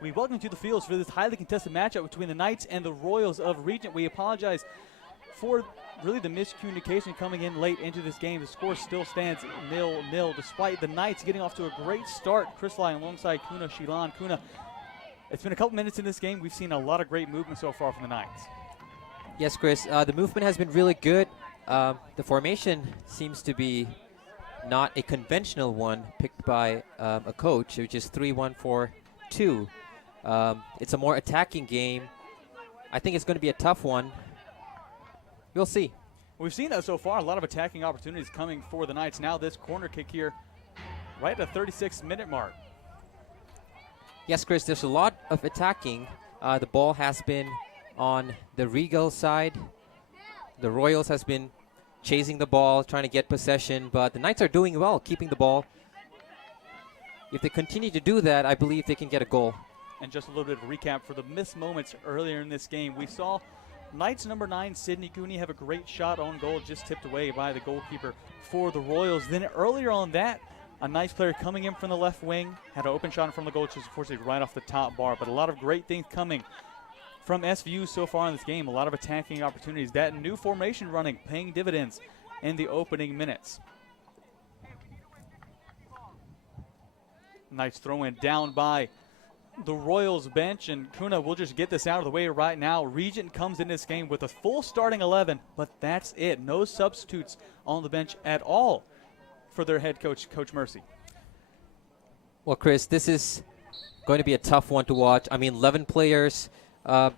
We welcome you to the fields for this highly contested matchup between the Knights and the Royals of Regent. We apologize for really the miscommunication coming in late into this game. The score still stands 0-0 despite the Knights getting off to a great start. Chris Lai alongside Kuna Shilan. Kuna, it's been a couple minutes in this game. We've seen a lot of great movement so far from the Knights. Yes, Chris. The movement has been really good. The formation seems to be not a conventional one picked by a coach, which is 3-1-4-2. It's a more attacking game. I think it's going to be a tough one. We'll see. We've seen that so far. A lot of attacking opportunities coming for the Knights. Now this corner kick here right at the 36-minute mark. Yes, Chris, there's a lot of attacking. The ball has been on the Regal side. The Royals has been chasing the ball, trying to get possession, but the Knights are doing well, keeping the ball. If they continue to do that, I believe they can get a goal. And just a little bit of recap for the missed moments earlier in this game. We saw Knights number 9, Sydney Cooney, have a great shot on goal, just tipped away by the goalkeeper for the Royals. Then earlier on that, a nice player coming in from the left wing, had an open shot from the goal, which was unfortunately right off the top bar. But a lot of great things coming from SVU so far in this game. A lot of attacking opportunities. That new formation running, paying dividends in the opening minutes. Nice throw in down by the Royals bench, and Kuna will just get this out of the way right now. Regent comes in this game with a full starting 11, but that's it. No substitutes on the bench at all for their head coach, Coach Mercy. Well, Chris, this is going to be a tough one to watch. I mean, 11 players. The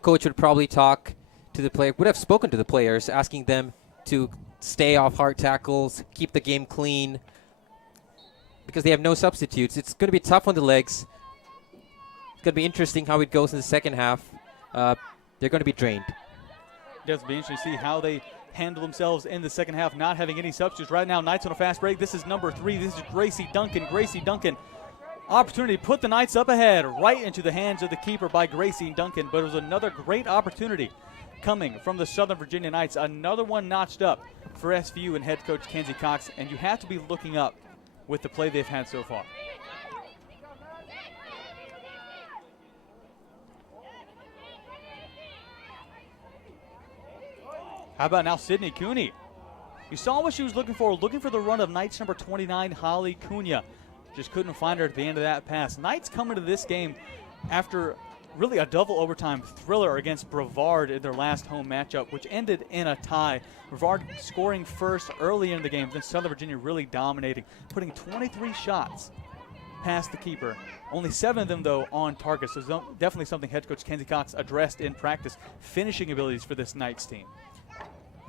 coach would probably talk to the player, would have spoken to the players, asking them to stay off hard tackles, keep the game clean, because they have no substitutes. It's going to be tough on the legs. It's going to be interesting how it goes in the second half. They're going to be drained. It's be interesting to see how they handle themselves in the second half, not having any substitutes. Right now, Knights on a fast break. This is number 3. This is Gracie Duncan. Gracie Duncan, opportunity to put the Knights up ahead, right into the hands of the keeper by Gracie Duncan. But it was another great opportunity coming from the Southern Virginia Knights. Another one notched up for SVU and head coach Kenzie Cox. And you have to be looking up with the play they've had so far. How about now Sydney Cooney? You saw what she was looking for the run of Knights number 29, Holly Cunha. Just couldn't find her at the end of that pass. Knights come into this game after really a double overtime thriller against Brevard in their last home matchup, which ended in a tie. Brevard scoring first early in the game, then Southern Virginia really dominating, putting 23 shots past the keeper. Only 7 of them, though, on target. So definitely something head coach Kenzie Cox addressed in practice. Finishing abilities for this Knights team.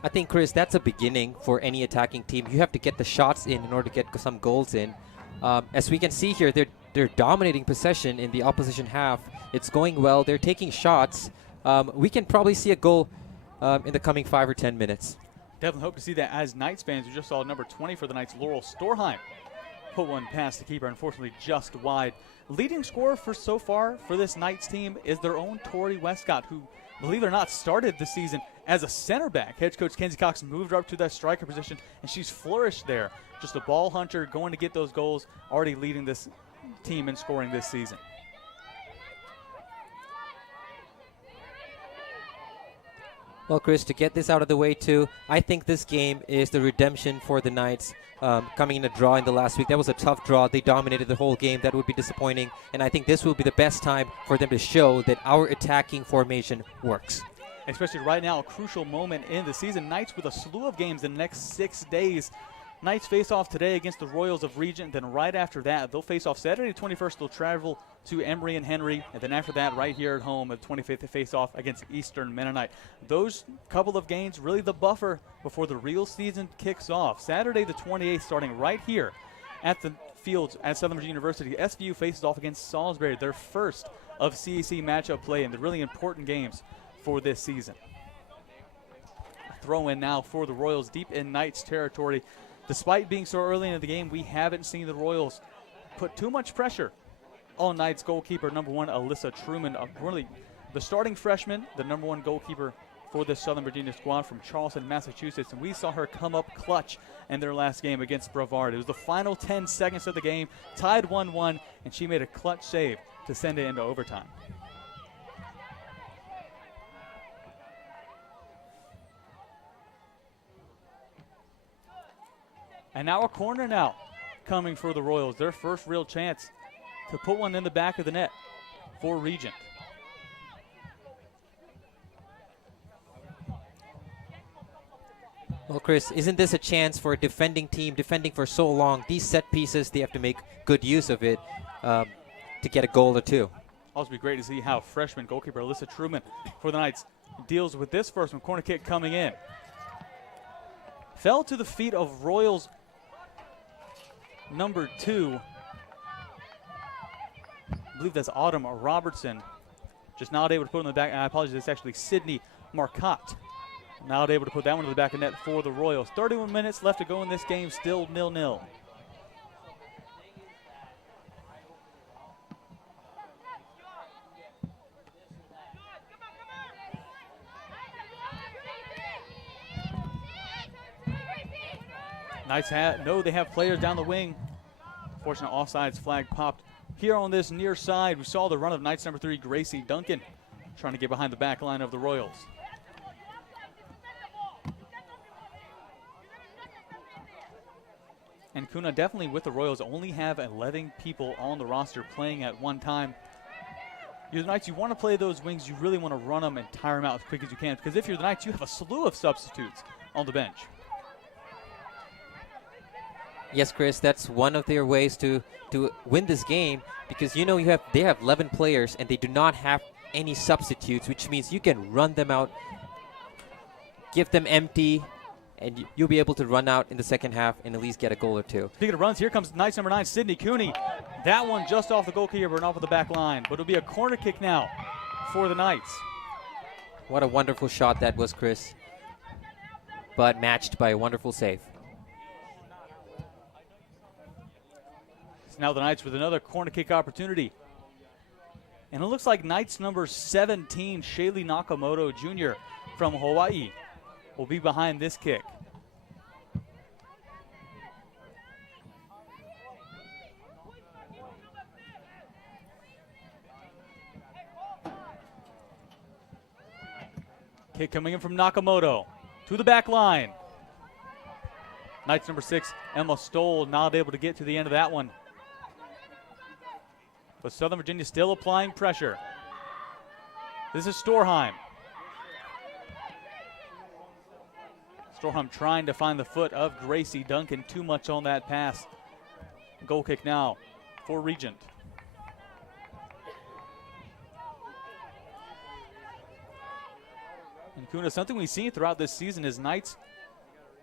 I think, Chris, that's a beginning for any attacking team. You have to get the shots in order to get some goals in. As we can see here, they're dominating possession in the opposition half. It's going well. They're taking shots. We can probably see a goal in the coming 5 or 10 minutes. Definitely hope to see that as Knights fans. We just saw number 20 for the Knights, Laurel Storheim, put one past the keeper, unfortunately just wide. Leading scorer for so far for this Knights team is their own Tori Westcott, who, believe it or not, started the season as a center back. Head coach Kenzie Cox moved her up to that striker position, and she's flourished there. Just a ball hunter, going to get those goals, already leading this team in scoring this season. Well, Chris, to get this out of the way, too, I think this game is the redemption for the Knights. Coming in a draw in the last week, that was a tough draw. They dominated the whole game. That would be disappointing. And I think this will be the best time for them to show that our attacking formation works. Especially right now, a crucial moment in the season. Knights with a slew of games in the next 6 days. Knights face off today against the Royals of Regent. Then right after that, they'll face off Saturday the 21st. They'll travel to Emory and Henry. And then after that, right here at home, at the 25th, they face off against Eastern Mennonite. Those couple of games, really the buffer before the real season kicks off. Saturday the 28th, starting right here at the fields at Southern Virginia University. SVU faces off against Salisbury, their first of CAC matchup play, and the really important games for this season. Throw in now for the Royals deep in Knights territory. Despite being so early in the game, we haven't seen the Royals put too much pressure on Knights goalkeeper number 1, Alyssa Truman. Really, the starting freshman, the number 1 goalkeeper for this Southern Virginia squad from Charleston, Massachusetts. And we saw her come up clutch in their last game against Brevard. It was the final 10 seconds of the game, tied 1-1, and she made a clutch save to send it into overtime. And now a corner now coming for the Royals. Their first real chance to put one in the back of the net for Regent. Well, Chris, isn't this a chance for a defending team, defending for so long? These set pieces, they have to make good use of it to get a goal or two. Also be great to see how freshman goalkeeper Alyssa Truman for the Knights deals with this first one. Corner kick coming in. Fell to the feet of Royals number 2. I believe that's Autumn Robertson. Just not able to put it in the back. And I apologize, it's actually Sydney Marcotte. Not able to put that one to the back of net for the Royals. 31 minutes left to go in this game, still 0-0. Knights they have players down the wing. Fortunate offsides flag popped here on this near side. We saw the run of Knights number 3, Gracie Duncan, trying to get behind the back line of the Royals. And Kuna definitely with the Royals only have 11 people on the roster playing at one time. You're the Knights, you want to play those wings, you really want to run them and tire them out as quick as you can, because if you're the Knights, you have a slew of substitutes on the bench. Yes, Chris, that's one of their ways to win this game, because you know they have 11 players and they do not have any substitutes, which means you can run them out, give them empty, and you'll be able to run out in the second half and at least get a goal or two. Speaking of runs, here comes Knights number 9, Sydney Cooney. That one just off the goalkeeper and off of the back line, but it'll be a corner kick now for the Knights. What a wonderful shot that was, Chris, but matched by a wonderful save. Now the Knights with another corner kick opportunity. And it looks like Knights number 17, Shaylee Nakamoto Jr. from Hawaii will be behind this kick. Kick coming in from Nakamoto to the back line. Knights number 6, Emma Stoll, not able to get to the end of that one. But Southern Virginia still applying pressure. This is Storheim. Storheim trying to find the foot of Gracie Duncan. Too much on that pass. Goal kick now for Regent. And Kuna, something we've seen throughout this season is Knights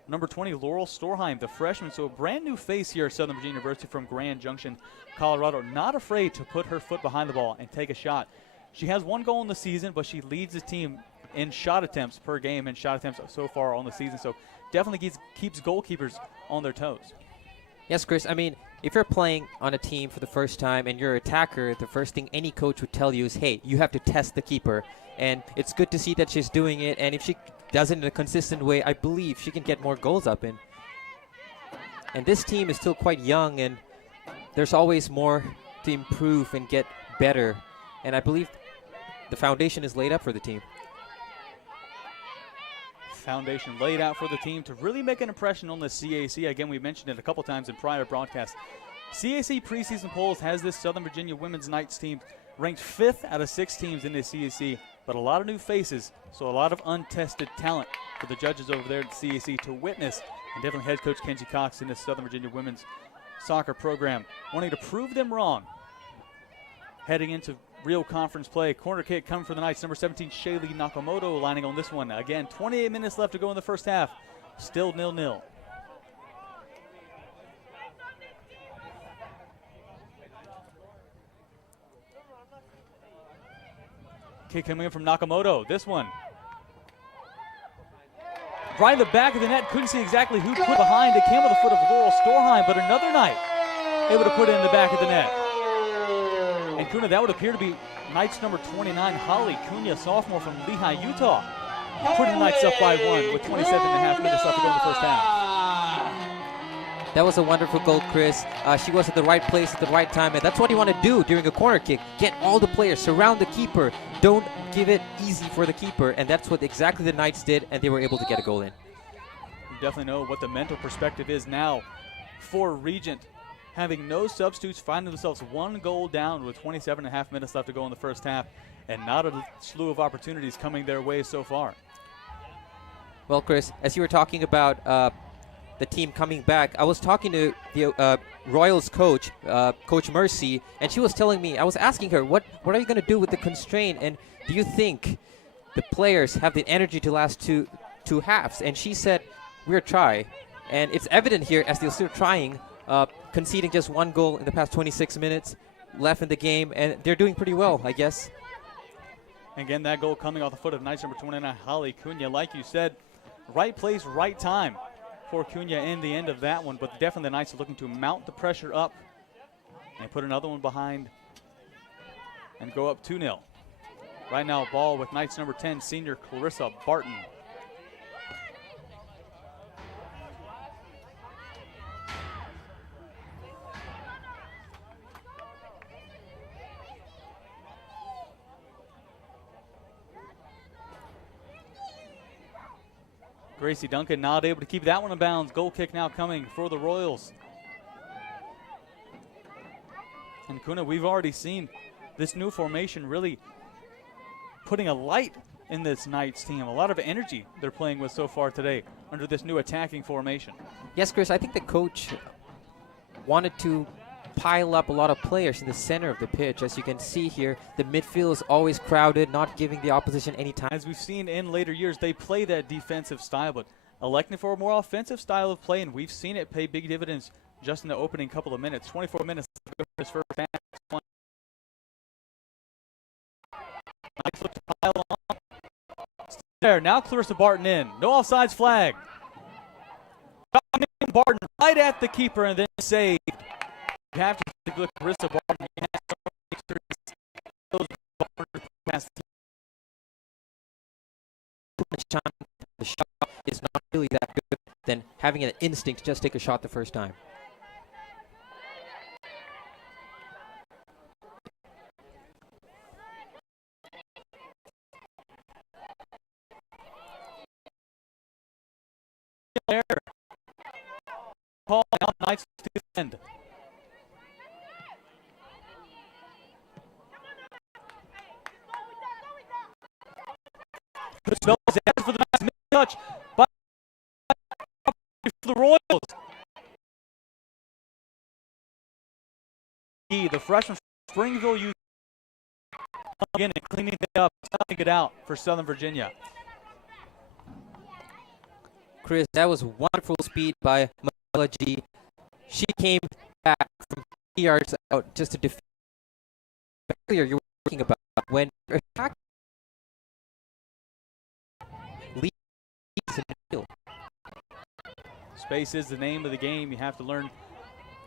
number 20, Laurel Storheim, the freshman. So a brand new face here at Southern Virginia University from Grand Junction, Colorado. Not afraid to put her foot behind the ball and take a shot. She has 1 goal in the season, but she leads the team in shot attempts per game and shot attempts so far on the season. So definitely keeps goalkeepers on their toes. Yes, Chris. I mean, if you're playing on a team for the first time and you're an attacker, the first thing any coach would tell you is, hey, you have to test the keeper. And it's good to see that she's doing it. And if she does it in a consistent way, I believe she can get more goals up in. And this team is still quite young, and there's always more to improve and get better. And I believe the foundation is laid up for the team. Foundation laid out for the team to really make an impression on the CAC. Again, we mentioned it a couple times in prior broadcasts. CAC preseason polls has this Southern Virginia women's Knights team ranked 5th out of 6 teams in the CAC, but a lot of new faces, so a lot of untested talent for the judges over there at the CAC to witness, and definitely head coach Kenzie Cox in this Southern Virginia women's soccer program wanting to prove them wrong heading into real conference play. Corner kick coming for the Knights, number 17, Shaylee Nakamoto lining on this one. Again, 28 minutes left to go in the first half, still 0-0. Kick coming in from Nakamoto. This one. Right in the back of the net. Couldn't see exactly who put behind. It came with the foot of Laurel Storheim, but another Knight able to put it in the back of the net. And Kuna, that would appear to be Knights number 29, Holly Cunha, sophomore from Lehigh, Utah, putting the Knights up by 1 with 27.5 minutes left to go in the first half. That was a wonderful goal, Chris. She was at the right place at the right time, and that's what you want to do during a corner kick. Get all the players, surround the keeper. Don't give it easy for the keeper, and that's what exactly the Knights did, and they were able to get a goal in. You definitely know what the mental perspective is now for Regent, having no substitutes, finding themselves one goal down with 27.5 minutes left to go in the first half, and not a slew of opportunities coming their way so far. Well, Chris, as you were talking about the team coming back, I was talking to the Royals coach, Coach Mercy, and she was telling me, I was asking her, what are you going to do with the constraint, and do you think the players have the energy to last two halves? And she said, we'll try. And it's evident here as they're still trying, conceding just one goal in the past 26 minutes left in the game, and they're doing pretty well, I guess. Again, that goal coming off the foot of Knights number 29, Holly Cunha. Like you said, right place, right time for Cunha in the end of that one, but definitely the Knights are looking to mount the pressure up and put another one behind and go up 2-0. Right now, ball with Knights number 10, senior Clarissa Barton. Gracie Duncan not able to keep that one in bounds. Goal kick now coming for the Royals. And Kuna, we've already seen this new formation really putting a light in this Knights team. A lot of energy they're playing with so far today under this new attacking formation. Yes, Chris, I think the coach wanted to pile up a lot of players in the center of the pitch. As you can see here, the midfield is always crowded, not giving the opposition any time. As we've seen in later years, they play that defensive style, but electing for a more offensive style of play, and we've seen it pay big dividends just in the opening couple of minutes. 24 minutes for this first half. Knights look to pile on. There, now Clarissa Barton in. No offsides flag. Barton right at the keeper and then saved. You have to look at Clarissa Barton. Too much time. The shot is not really that good than having an instinct to just take a shot the first time. There. Paul now Knights to defend. For the nice touch by the Royals. The freshman from Springville youth again and cleaning it up, tough it out for Southern Virginia. Chris, that was wonderful speed by Manila G. She came back from 3 yards out just to defend. Earlier, you were talking about when attack leads in the field. Space is the name of the game. You have to learn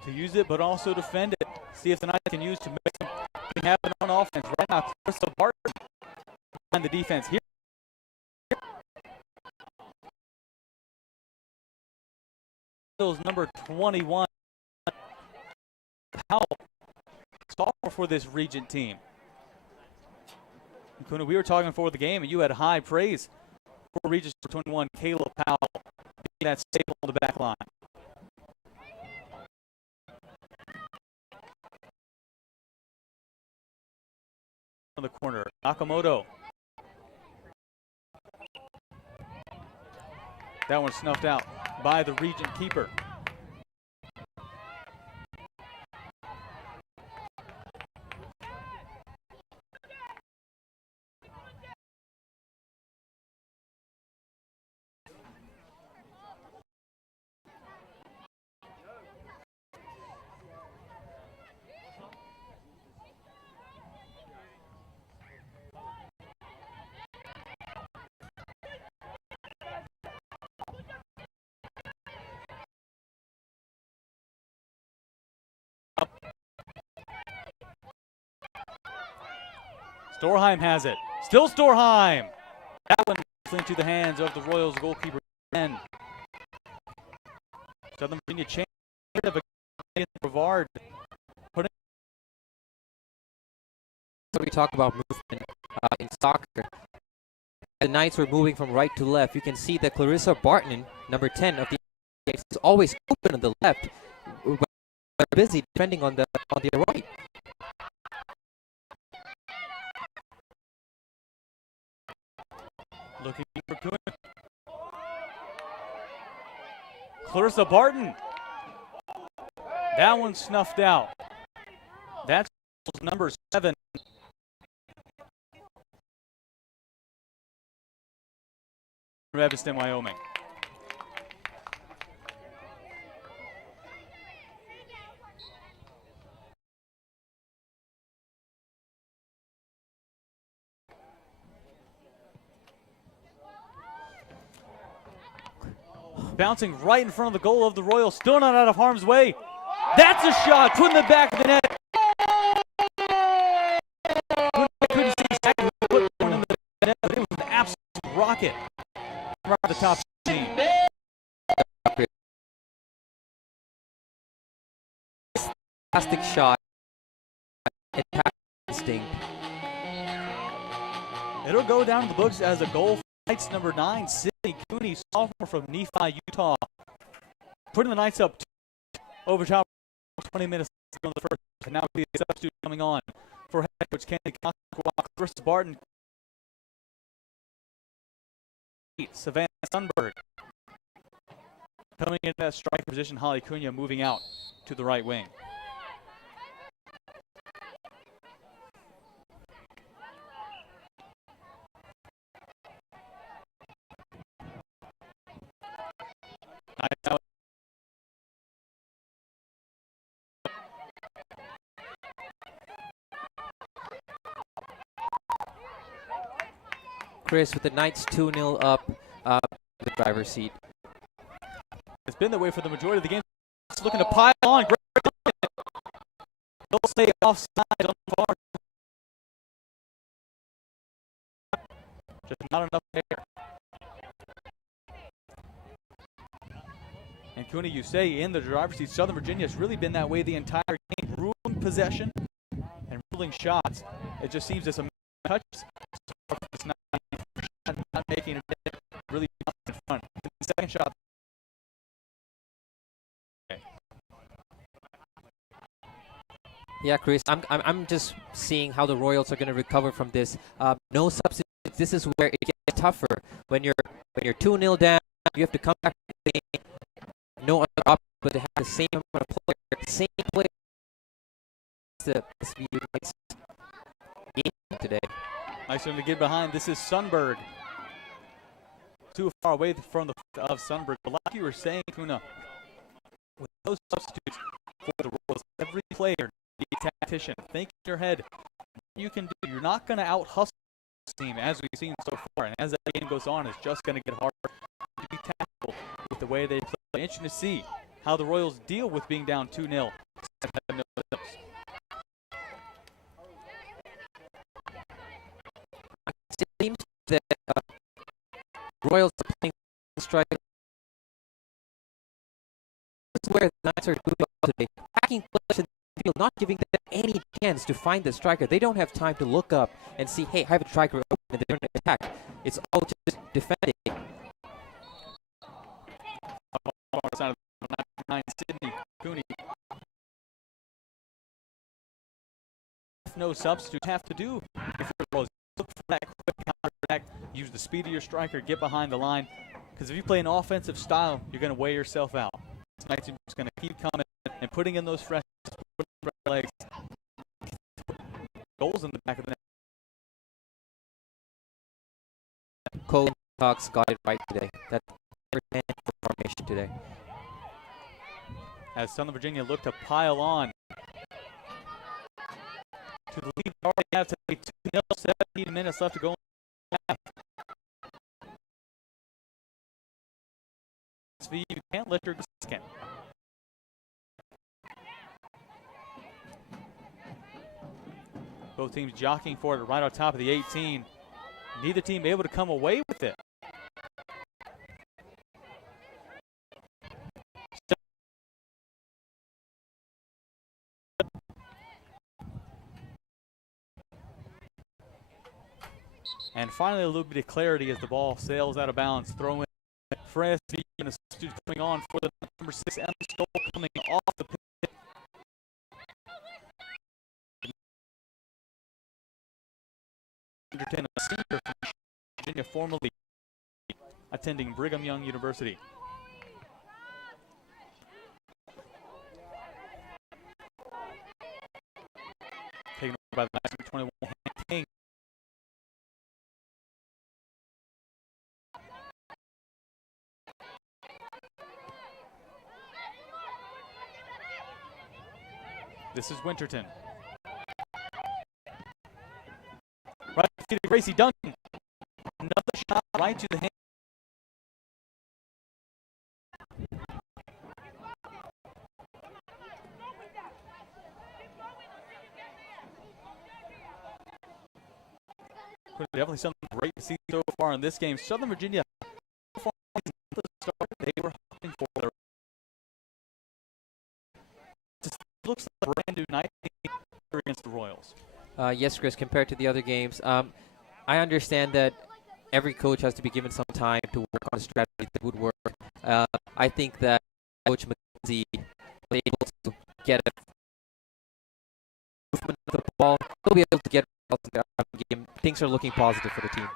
to use it, but also defend it. See if the Knights can use to make something happen on offense. Right now, Clarissa Barton behind the defense here. Number 21. Powell, sophomore for this Regent team. Kuna, we were talking before the game, and you had high praise for Regent for 21, Kayla Powell, being that staple on the back line. On the corner, Nakamoto. That one snuffed out by the Regent keeper. Storheim has it. Still Storheim. That one into the hands of the Royals goalkeeper. Southern Virginia changed of a Brevard. So we talk about movement in soccer. The Knights were moving from right to left. You can see that Clarissa Barton, number 10 of the Knights, is always open on the left, when they're busy defending on the right. Looking for Kuna. Clarissa Barton. That one snuffed out. That's number 7. From Evanston, Wyoming. Bouncing right in front of the goal of the Royals, still not out of harm's way. That's a shot, put in the back of the net. Couldn't see exactly what put in the net, but it was an absolute rocket right at the top 15. Fantastic shot. Impact instinct. It'll go down to the books as a goal for Knights number 9, Sydney Cooney, sophomore from Nephi, Utah. Putting the Knights up overtime 20 minutes on the first. And now we see a substitute coming on for head coach Kennedy Cockwack, Chris Barton, Savannah Sunberg. Coming into that striker position, Holly Cunha moving out to the right wing. Chris, with the Knights 2-0 up, the driver's seat. It's been that way for the majority of the game. It's looking to pile on. They'll stay offside on the far. Just not enough there. And Cooney, you say in the driver's seat, Southern Virginia has really been that way the entire game, ruling possession and ruling shots. It just seems as a touch. It's not making it really in front. The second shot. Okay. Yeah, Chris, I'm just seeing how the Royals are going to recover from this. No substitutes. This is where it gets tougher. When you're 2-0 down, you have to come back to the game. No other option but to have the same amount of players, the same player. The SVU Knights game today. Nice one to get behind. This is Sunberg. Too far away from the of Sunberg. But like you were saying, Kuna, with those substitutes for the Royals, every player, the tactician, think in your head what you can do. You're not going to out-hustle this team as we've seen so far. And as that game goes on, it's just going to get harder to be tactical with the way they play. Interesting to see how the Royals deal with being down 2-0. It seems that Royals are playing strike. This is where the Knights are doing well today. Packing players in the field, not giving them any chance to find the striker. They don't have time to look up and see, hey, I have a striker open, and they're going to attack. It's all just defending. Sydney Cooney. No substitutes have to do if you're Royals. Look for that quick counter-attack. Use the speed of your striker. Get behind the line. Because if you play an offensive style, you're going to wear yourself out. Tonight's just going to keep coming and putting in those fresh legs. Goals in the back of the net. Cole Cox got it right today. That's third man formation today. As Southern Virginia look to pile on to the lead they already have today, 2-0, 17 minutes left to go. You can't let your second. Both teams jockeying for it right on top of the 18. Neither team able to come away with it. And finally, a little bit of clarity as the ball sails out of bounds. Throw in for SV, and the substitute coming on for the number 6, Emily Stoll, coming off the pitch. Winterton, a senior from Virginia, formerly attending Brigham Young University. Taken over by the number 21, King. This is Winterton. Right to Gracie Duncan. Another shot right to the hand. Definitely something great to see so far in this game. Southern Virginia, they were hoping for their. It looks like a brand new night against the Royals. Yes, Chris, compared to the other games, I understand that every coach has to be given some time to work on a strategy that would work. I think that Coach McKenzie was able to get a movement of the ball. He'll be able to get the game. Things are looking positive for the team.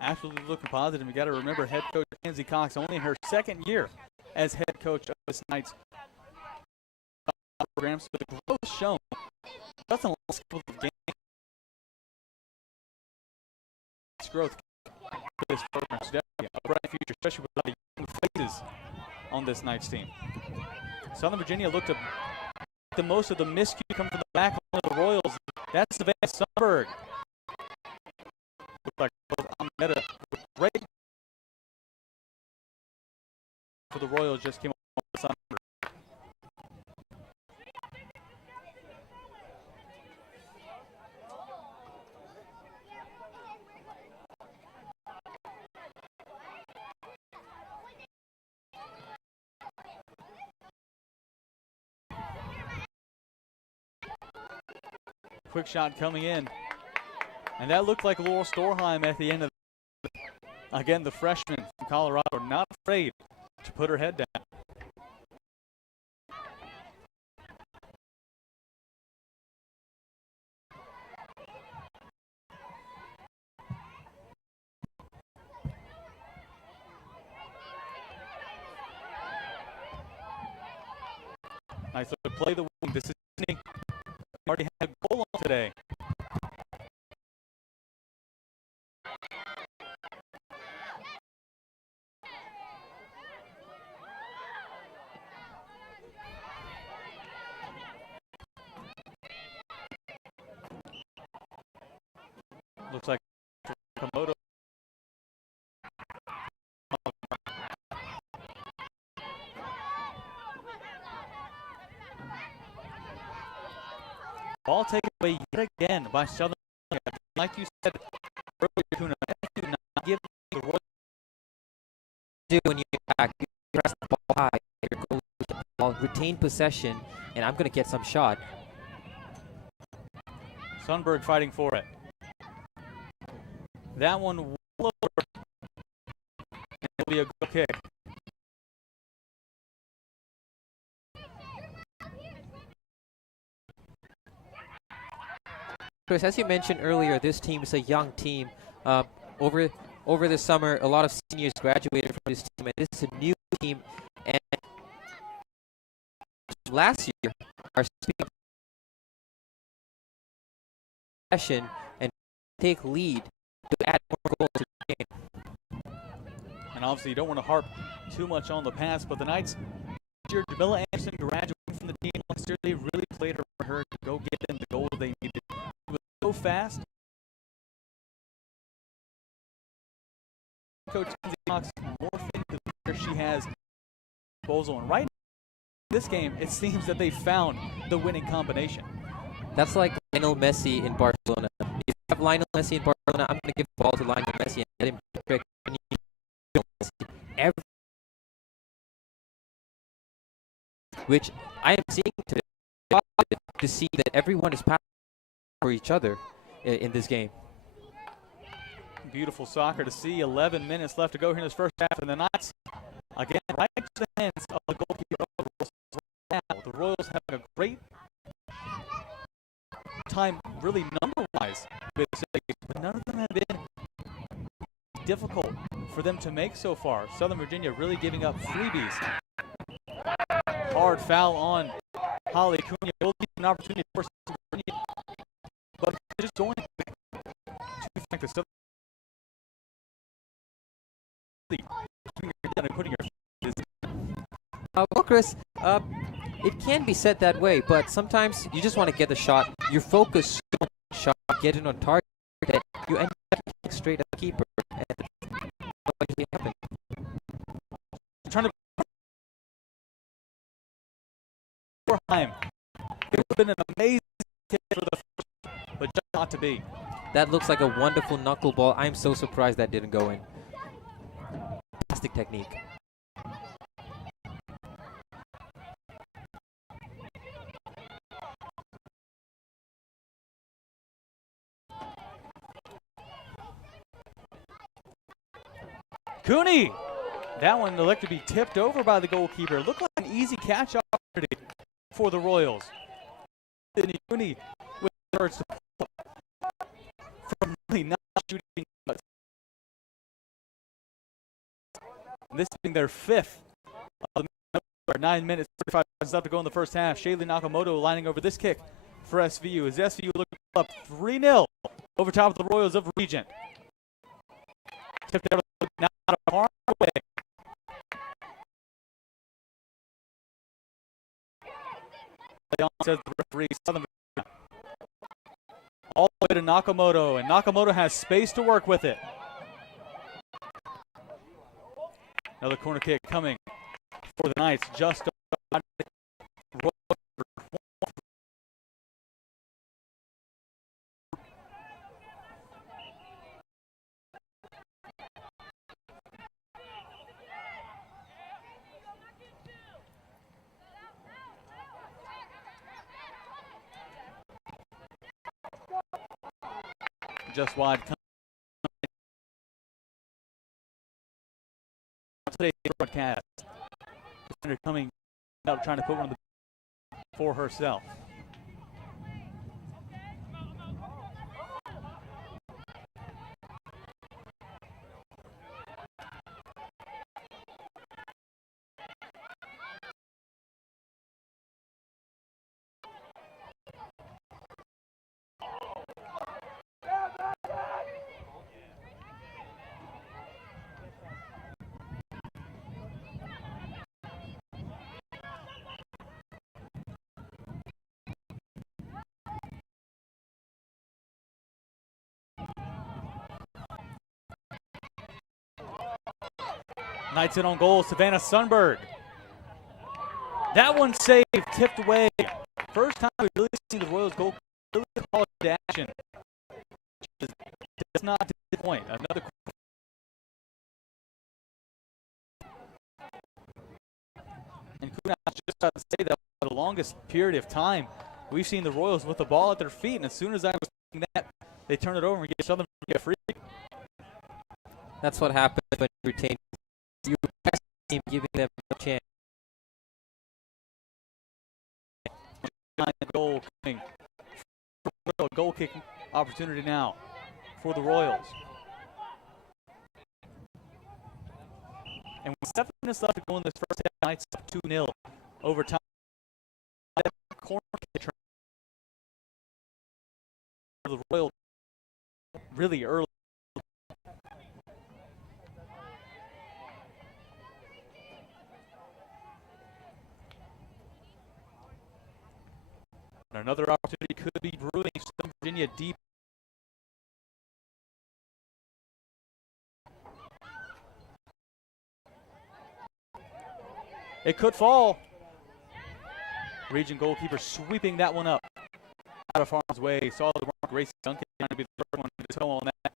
Absolutely looking positive. You got to remember, head coach Kenzie Cox, only in her second year as head coach of this night's program. So the growth shown. That's a last couple of games. Growth for this program. So definitely a bright future, especially with the young faces on this night's team. Southern Virginia looked at the most of the miscue come from the back of the Royals. That's the Van Sundberg. Looked like Ameda great for the Royals, just came off the Sundberg. Quick shot coming in. And that looked like Laurel Storheim at the end of again, the freshman from Colorado, not afraid to put her head down. Nice look to play the wing. This is already had a goal on today. Looks like Komodo. Ball taken away yet again by Southern. Like you said earlier, Kuna, do not give the Royals. When you attack, you press the ball high, your goal, the ball, retain possession, and I'm going to get some shot. Sundberg fighting for it. That one will over. And it'll be a good kick. Chris, as you mentioned earlier, this team is a young team. Over the summer, a lot of seniors graduated from this team, and this is a new team. And last year, our speed possession and take lead to add more goals to the game. And obviously, you don't want to harp too much on the past, but the Knights, Jamila Anderson graduated from the team last year. They really played around her to go get them the goal they needed. It was so fast. Coach Kenzie Cox morphing to the player she has disposal. And right now, in this game, it seems that they found the winning combination. That's like Lionel Messi in Barcelona. If you have Lionel Messi in Barcelona, I'm going to give the ball to Lionel Messi and let him pick every, which I am seeing today, to see that everyone is passing for each other in this game. Beautiful soccer to see. 11 minutes left to go here in this first half, and the Knights, again, right to the hands of the goalkeeper of the Royals right now. The Royals having a great time, really number-wise, but none of them have been difficult for them to make so far. Southern Virginia really giving up freebies. Hard foul on Holly Cunha. Will be an opportunity for Southern Virginia, but just going to the Southern well, Chris, it can be said that way, but sometimes you just want to get the shot. You're focused on the shot, get it on target, you end up straight at the keeper. And what usually happens? Trying to time. It would have been an amazing kick for the first, but just not to be. That looks like a wonderful knuckleball. I'm so surprised that didn't go in. Fantastic technique. Cooney! That one elected to be tipped over by the goalkeeper. Looked like an easy catch opportunity for the Royals. Cooney with the urge to pull up from really not shooting. This being their fifth of the 9 minutes, 35 seconds left to go in the first half. Shaylee Nakamoto lining over this kick for SVU as SVU looking up 3-0 over top of the Royals of Regent. Tipped out now far away. Says the referee, Southern Virginia. All the way to Nakamoto, and Nakamoto has space to work with it. Another corner kick coming for the Knights, just just wide. Today's broadcast. Defender coming out trying to put one of the for herself. Knights in on goal, Savannah Sunberg. That one saved, tipped away. First time we really seen the Royals goal really call it to action. Does not disappoint. Another. And Kuna just got to say that for the longest period of time, we've seen the Royals with the ball at their feet, and as soon as I was thinking that, they turn it over and get Southern Virginia free. That's what happens when you retain. You team giving them a chance. Goal coming. Goal kicking opportunity now for the Royals. And with 7 minutes left to go in this first half, Knights up 2-0 overtime. Corner kick for the Royals really early. Another opportunity could be brewing. Southern Virginia deep. It could fall. Regent goalkeeper sweeping that one up out of harm's way. Saw the mark. Grace Duncan trying to be the first one to toe on that.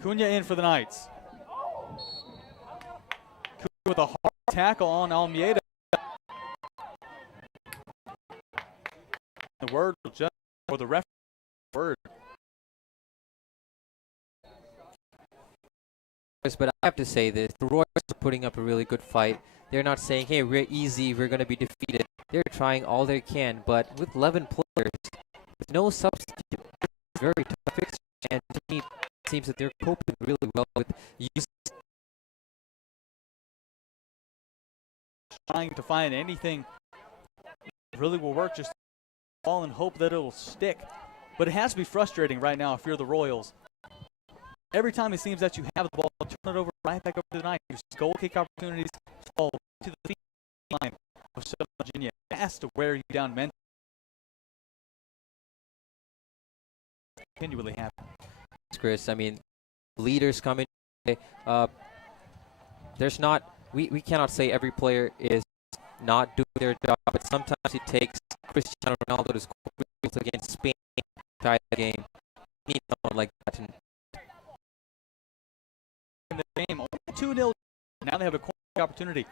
Cunha in for the Knights. Cunha with a hard tackle on Almeida. the referee word. But I have to say this, the Royals are putting up a really good fight. They're not saying, hey, we're easy, we're going to be defeated. They're trying all they can, but with 11 players, with no substitute, very tough fixture, and to me, it seems that they're coping really well with using trying to find anything that really will work, just fall and hope that it will stick. But it has to be frustrating right now if you're the Royals. Every time it seems that you have the ball, turn it over right back over to the Knights. Your goal kick opportunities fall to the line of Southern Virginia. It has to wear you down mentally. Continually happen. Chris. I mean, leaders come in. There's not. We cannot say every player is not doing their job, but sometimes it takes Cristiano Ronaldo to score goals against Spain, tie the game. You need someone like that. In the game, only 2-0. Now they have a corner opportunity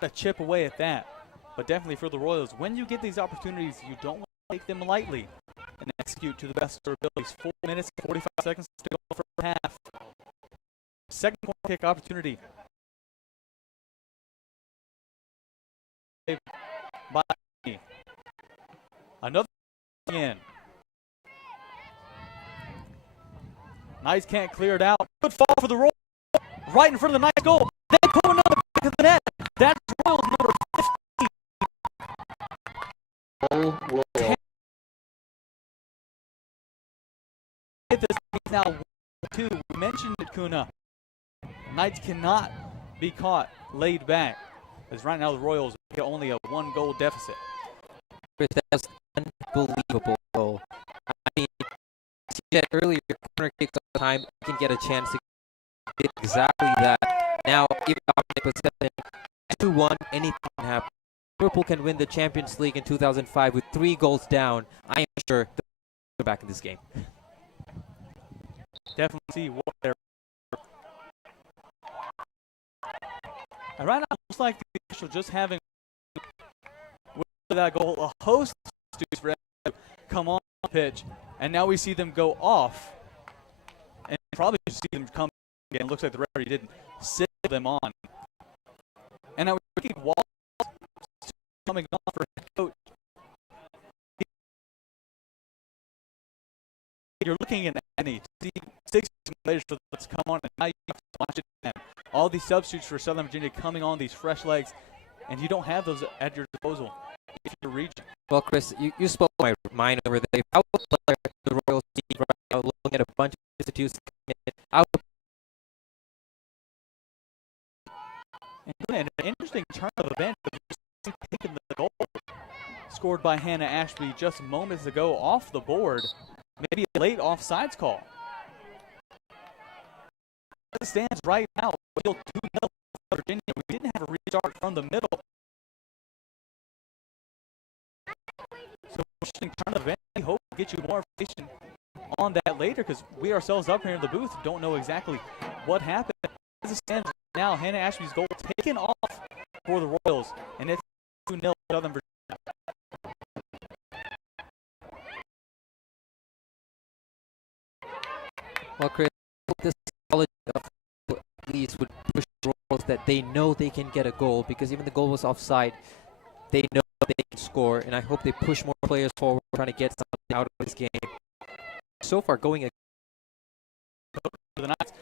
to chip away at that. But definitely for the Royals, when you get these opportunities, you don't want to take them lightly and execute to the best of their abilities. 4 minutes, 45 seconds to go for half. Second corner kick opportunity. By another again. Knights can't clear it out. Good fall for the Royals. Right in front of the Knights goal. They put another back of the net. That's Royals number 15. This is now 2. We mentioned it, Kuna. Knights cannot be caught laid back, as right now the Royals get only a 1-goal deficit. That's unbelievable goal. I mean, see that earlier corner kicks all the time, you can get a chance to get exactly that. Now, even after 2-1, anything can happen. Liverpool can win the Champions League in 2005 with 3 goals down. I am sure they're back in this game. Definitely see what they're. And right now, it looks like the official just having with that goal a host of students for to come on the pitch, and now we see them go off, and probably see them come again. Looks like the referee didn't sit them on, and now we're looking Wall coming on for head coach. You're looking at any 6 players for let's come on, and now you have to watch it again. All these substitutes for Southern Virginia coming on these fresh legs, and you don't have those at your disposal if you're Regent. Well, Chris, you spoke my mind over there. I would play the Royals team right now, looking at a bunch of substitutes coming in. And an interesting turn of events, taking the goal scored by Hannah Ashby just moments ago off the board. Maybe a late offsides call. As it stands right now, still 2-0 Virginia. We didn't have a restart from the middle. So interesting turn of events. We hope to get you more information on that later, because we ourselves up here in the booth don't know exactly what happened. As it stands right now, Hannah Ashby's goal taken off for the Royals, and it's 2-0 Southern Virginia. Well, Chris, this college of leads would push the Royals that they know they can get a goal, because even the goal was offside. They know they can score, and I hope they push more players forward, trying to get something out of this game. So far, going to the Knights.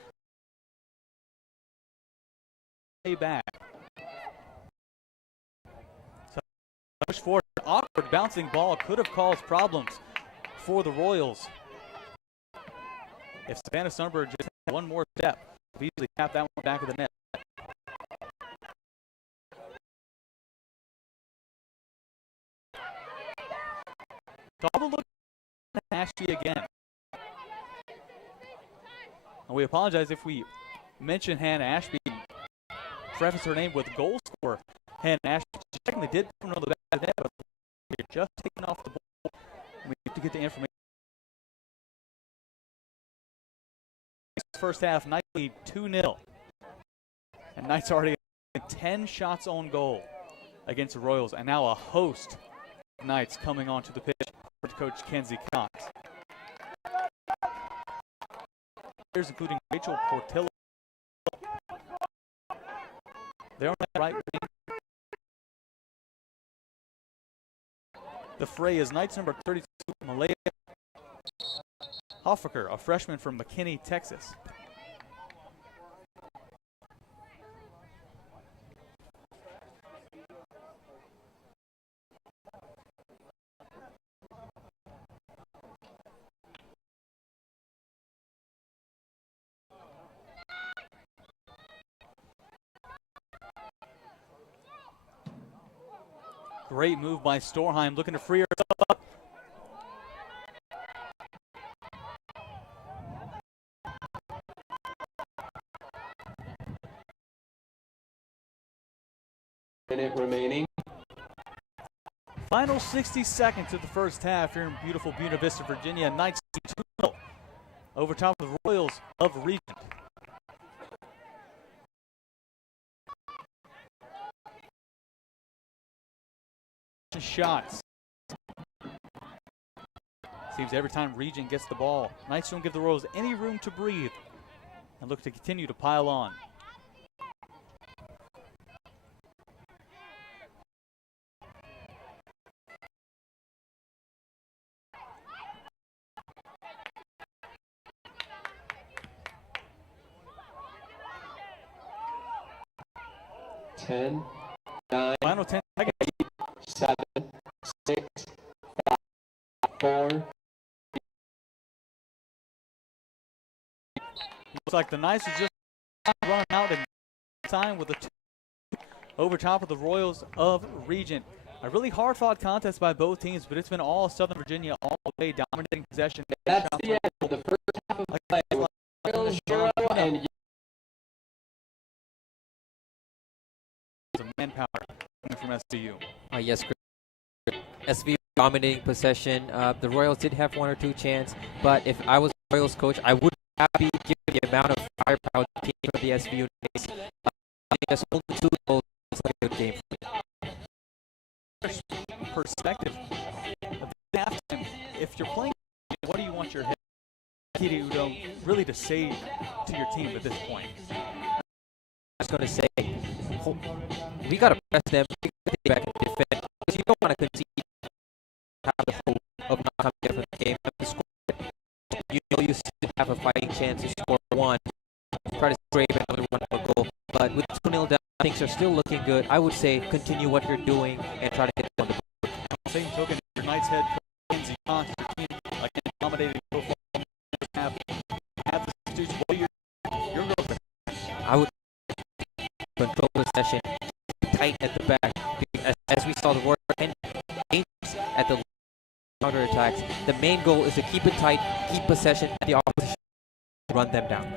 Back. So push forward. Awkward bouncing ball could have caused problems for the Royals. If Savannah Sunberg just had one more step, easily tap that one back of the net. Call the look at Ashby again. And we apologize if we mention Hannah Ashby. Preface her name with goal scorer Hannah Ashby. She technically did put on the back of the net, but we're just taking off the ball. We need to get the information. First half, Knights lead 2-0. And Knights already 10 shots on goal against the Royals, and now a host of Knights coming onto the pitch coach Kenzie Cox. Players including Rachel Portillo. They're on that right wing. The fray is Knights number 32, Malaya Hoffaker, a freshman from McKinney, Texas. Great move by Storheim, looking to free her up. Minute remaining. Final 60 seconds of the first half here in beautiful Buena Vista, Virginia. Knights 2-0 over top of the Royals of Regent. Shots. Seems every time Regent gets the ball, Knights don't give the Royals any room to breathe and look to continue to pile on. Ten, 9, Final 10 seconds. 7, 6, 5, 4. Looks like the Knights are just running out in time with a 2 over top of the Royals of Regent. A really hard-fought contest by both teams, but it's been all Southern Virginia all the way, dominating possession. That's the end of the first half of play with Royals 0 and manpower coming from SVU. Yes, SVU dominating possession. The Royals did have 1 or 2 chances, but if I was Royals coach, I would be happy given the amount of firepower that came from the SVU base. I think that's only 2 goals. It's like a good game for me. Perspective of the halftime. If you're playing, what do you want your head Kiri Udo really to say to your team at this point? I was going to say, we got to press them, we got to take back and defend, because you don't want to concede, have the hope of not coming out of the game. You know you still have a fighting chance to score 1, try to scrape another 1 goal, but with 2-0 down, things are still looking good. I would say continue what you're doing and try to hit them on the board. Same token, your Knights head coach Kenzie Cox, your team again dominating so far in the first half. Have the substitutes. What are your girlfriend? I would control possession, tight at the back, as we saw the Warriors and at the counterattacks. The main goal is to keep it tight, keep possession at the opposition, run them down.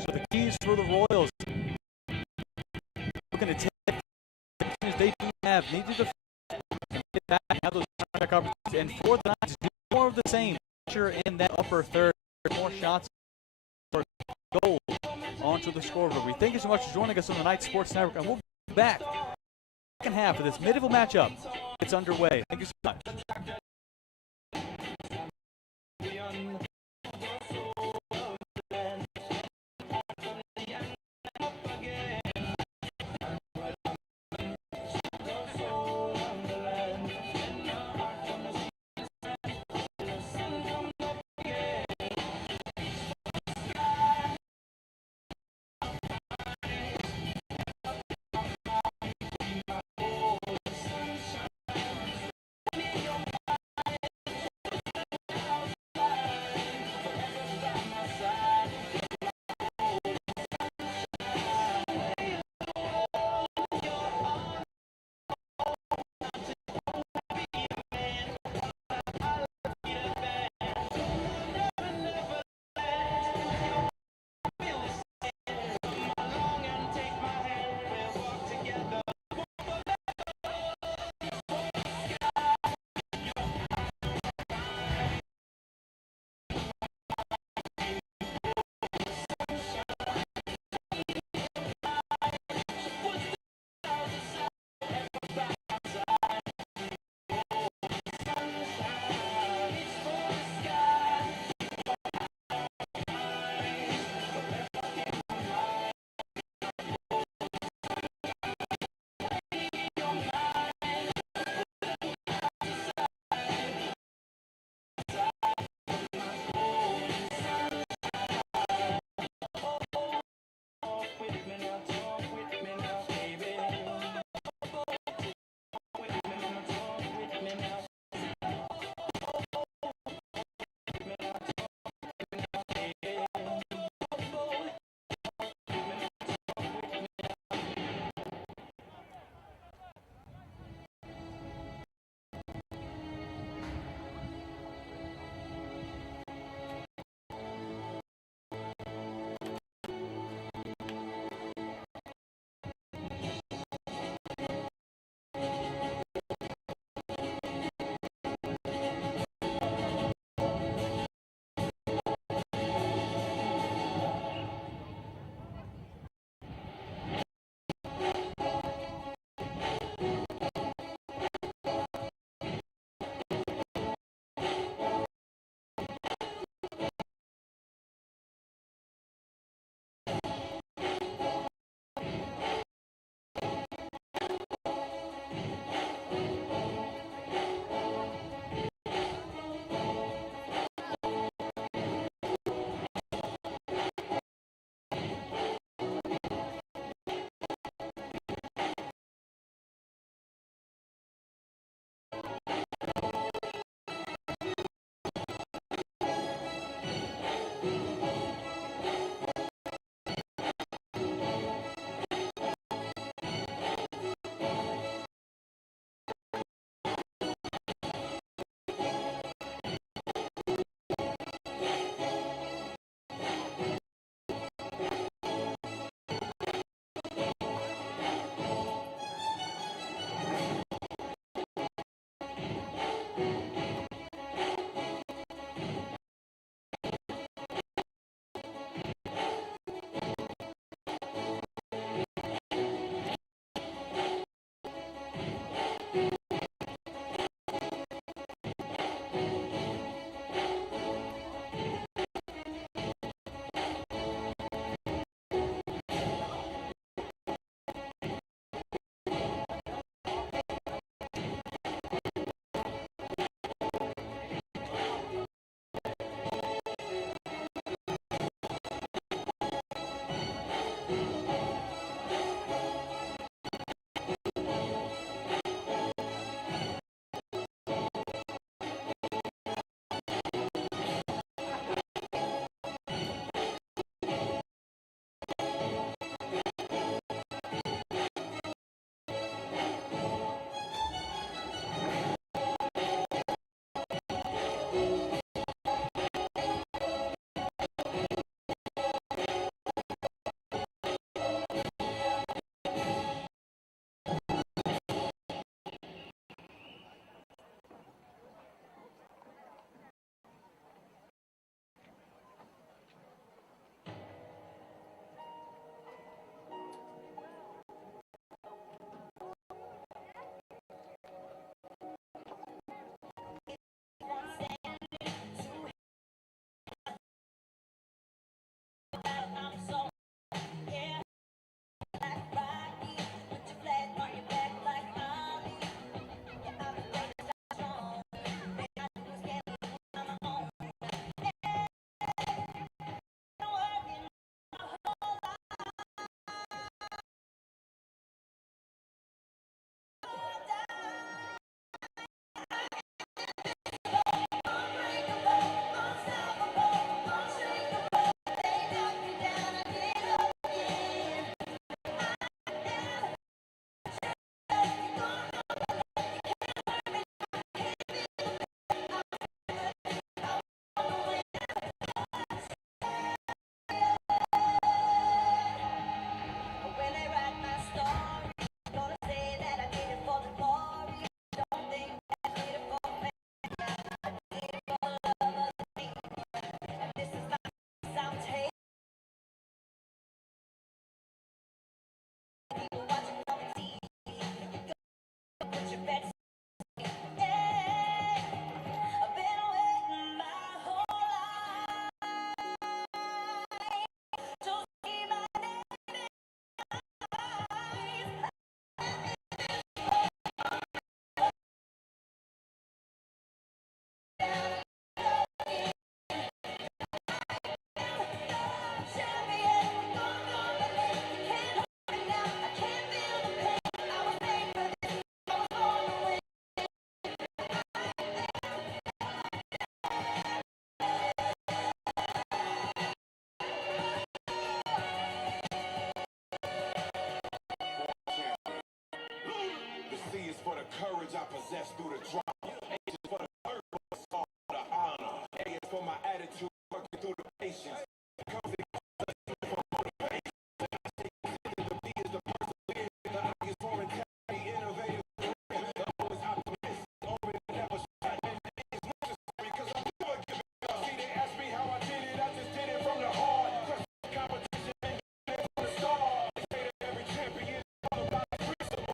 So the keys for the Royals, looking to take the they do have, need to defend and get back and have those contact opportunities. And for the Knights, do more of the same. Sure, in that upper third, more shots for goal onto the scoreboard. We thank you so much for joining us on the Knights Sports Network, and we'll be back second half of this medieval matchup. It's underway. Thank you so much. For the courage I possess through the drama. A is for the purpose, for the honor. A is for my attitude, working through the patience. Comes in for motivation. The B is the persevere. The I is for integrity, innovative. The O is optimistic. Already never shot. And the A is necessary because I'm never giving up. See, they ask me how I did it. I just did it from the heart. Question competition and get it from the start. They say that every champion is all about principle.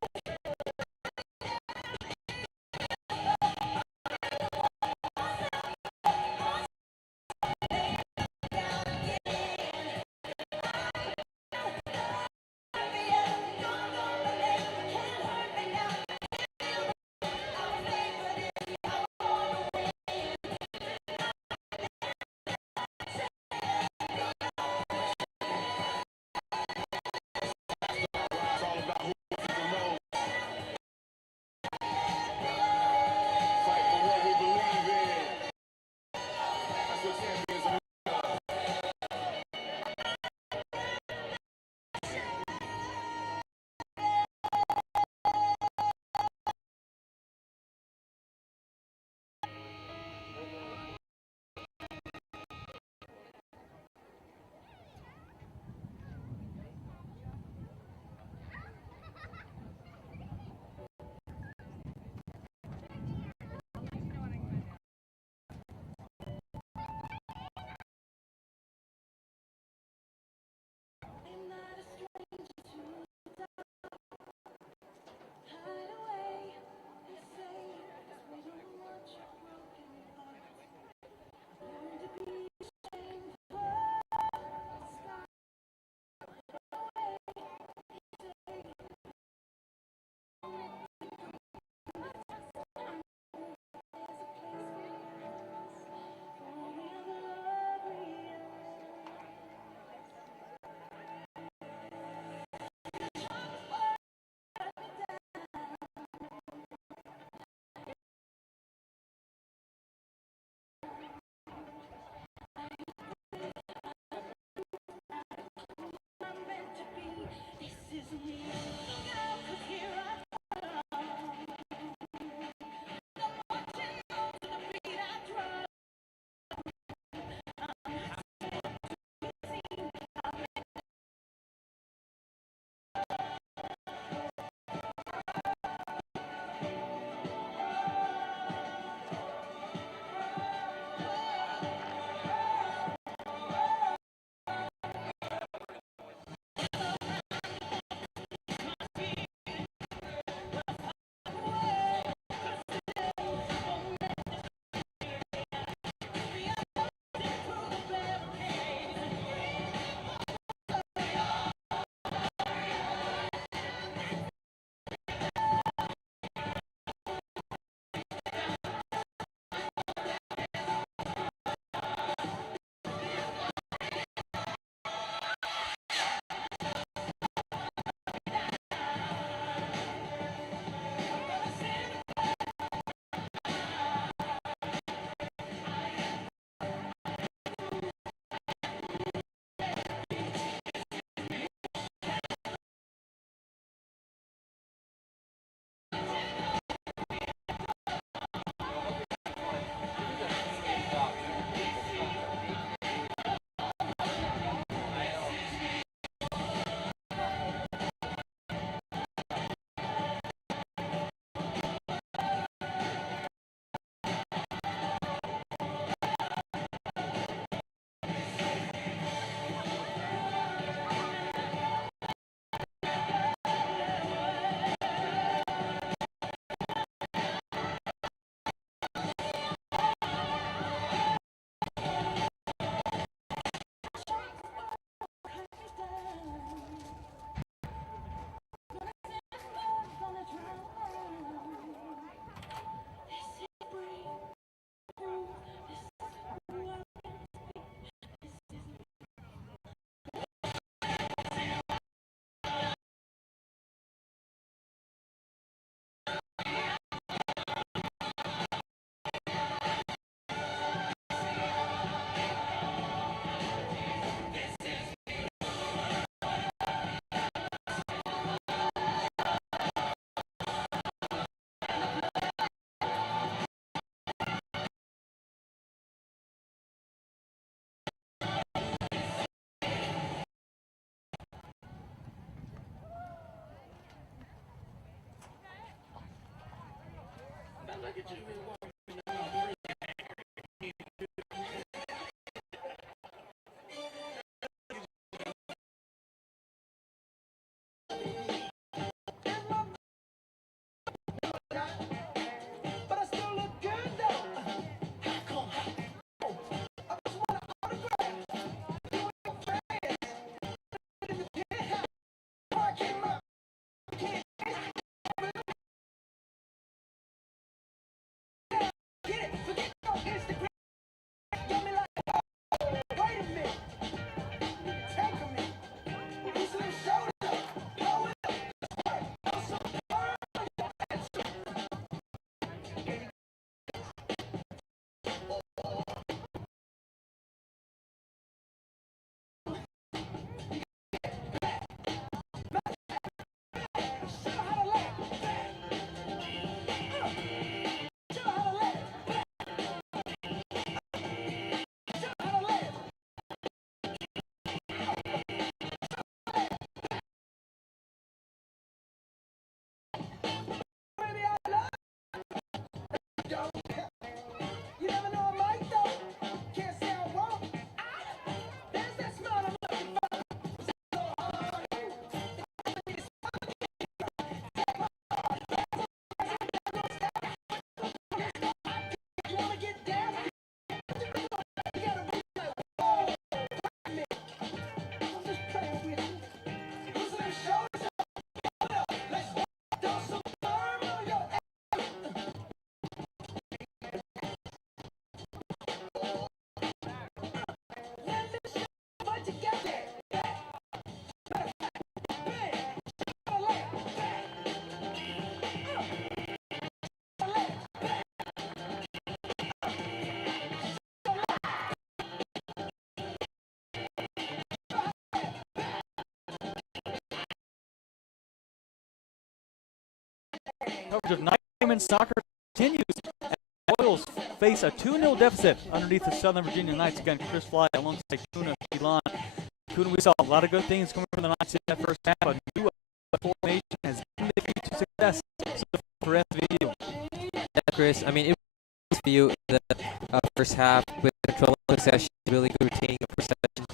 Coverage of Night Women's Soccer continues. Royals face a 2-0 deficit underneath the Southern Virginia Knights. Again, Chris Fly alongside Kuna Milan. Kuna, we saw a lot of good things coming from the Knights in that first half. A new formation has been the key to success for SVU. Yeah, Chris, I mean, it was SVU in the first half with control of possession, really good retaining of possession.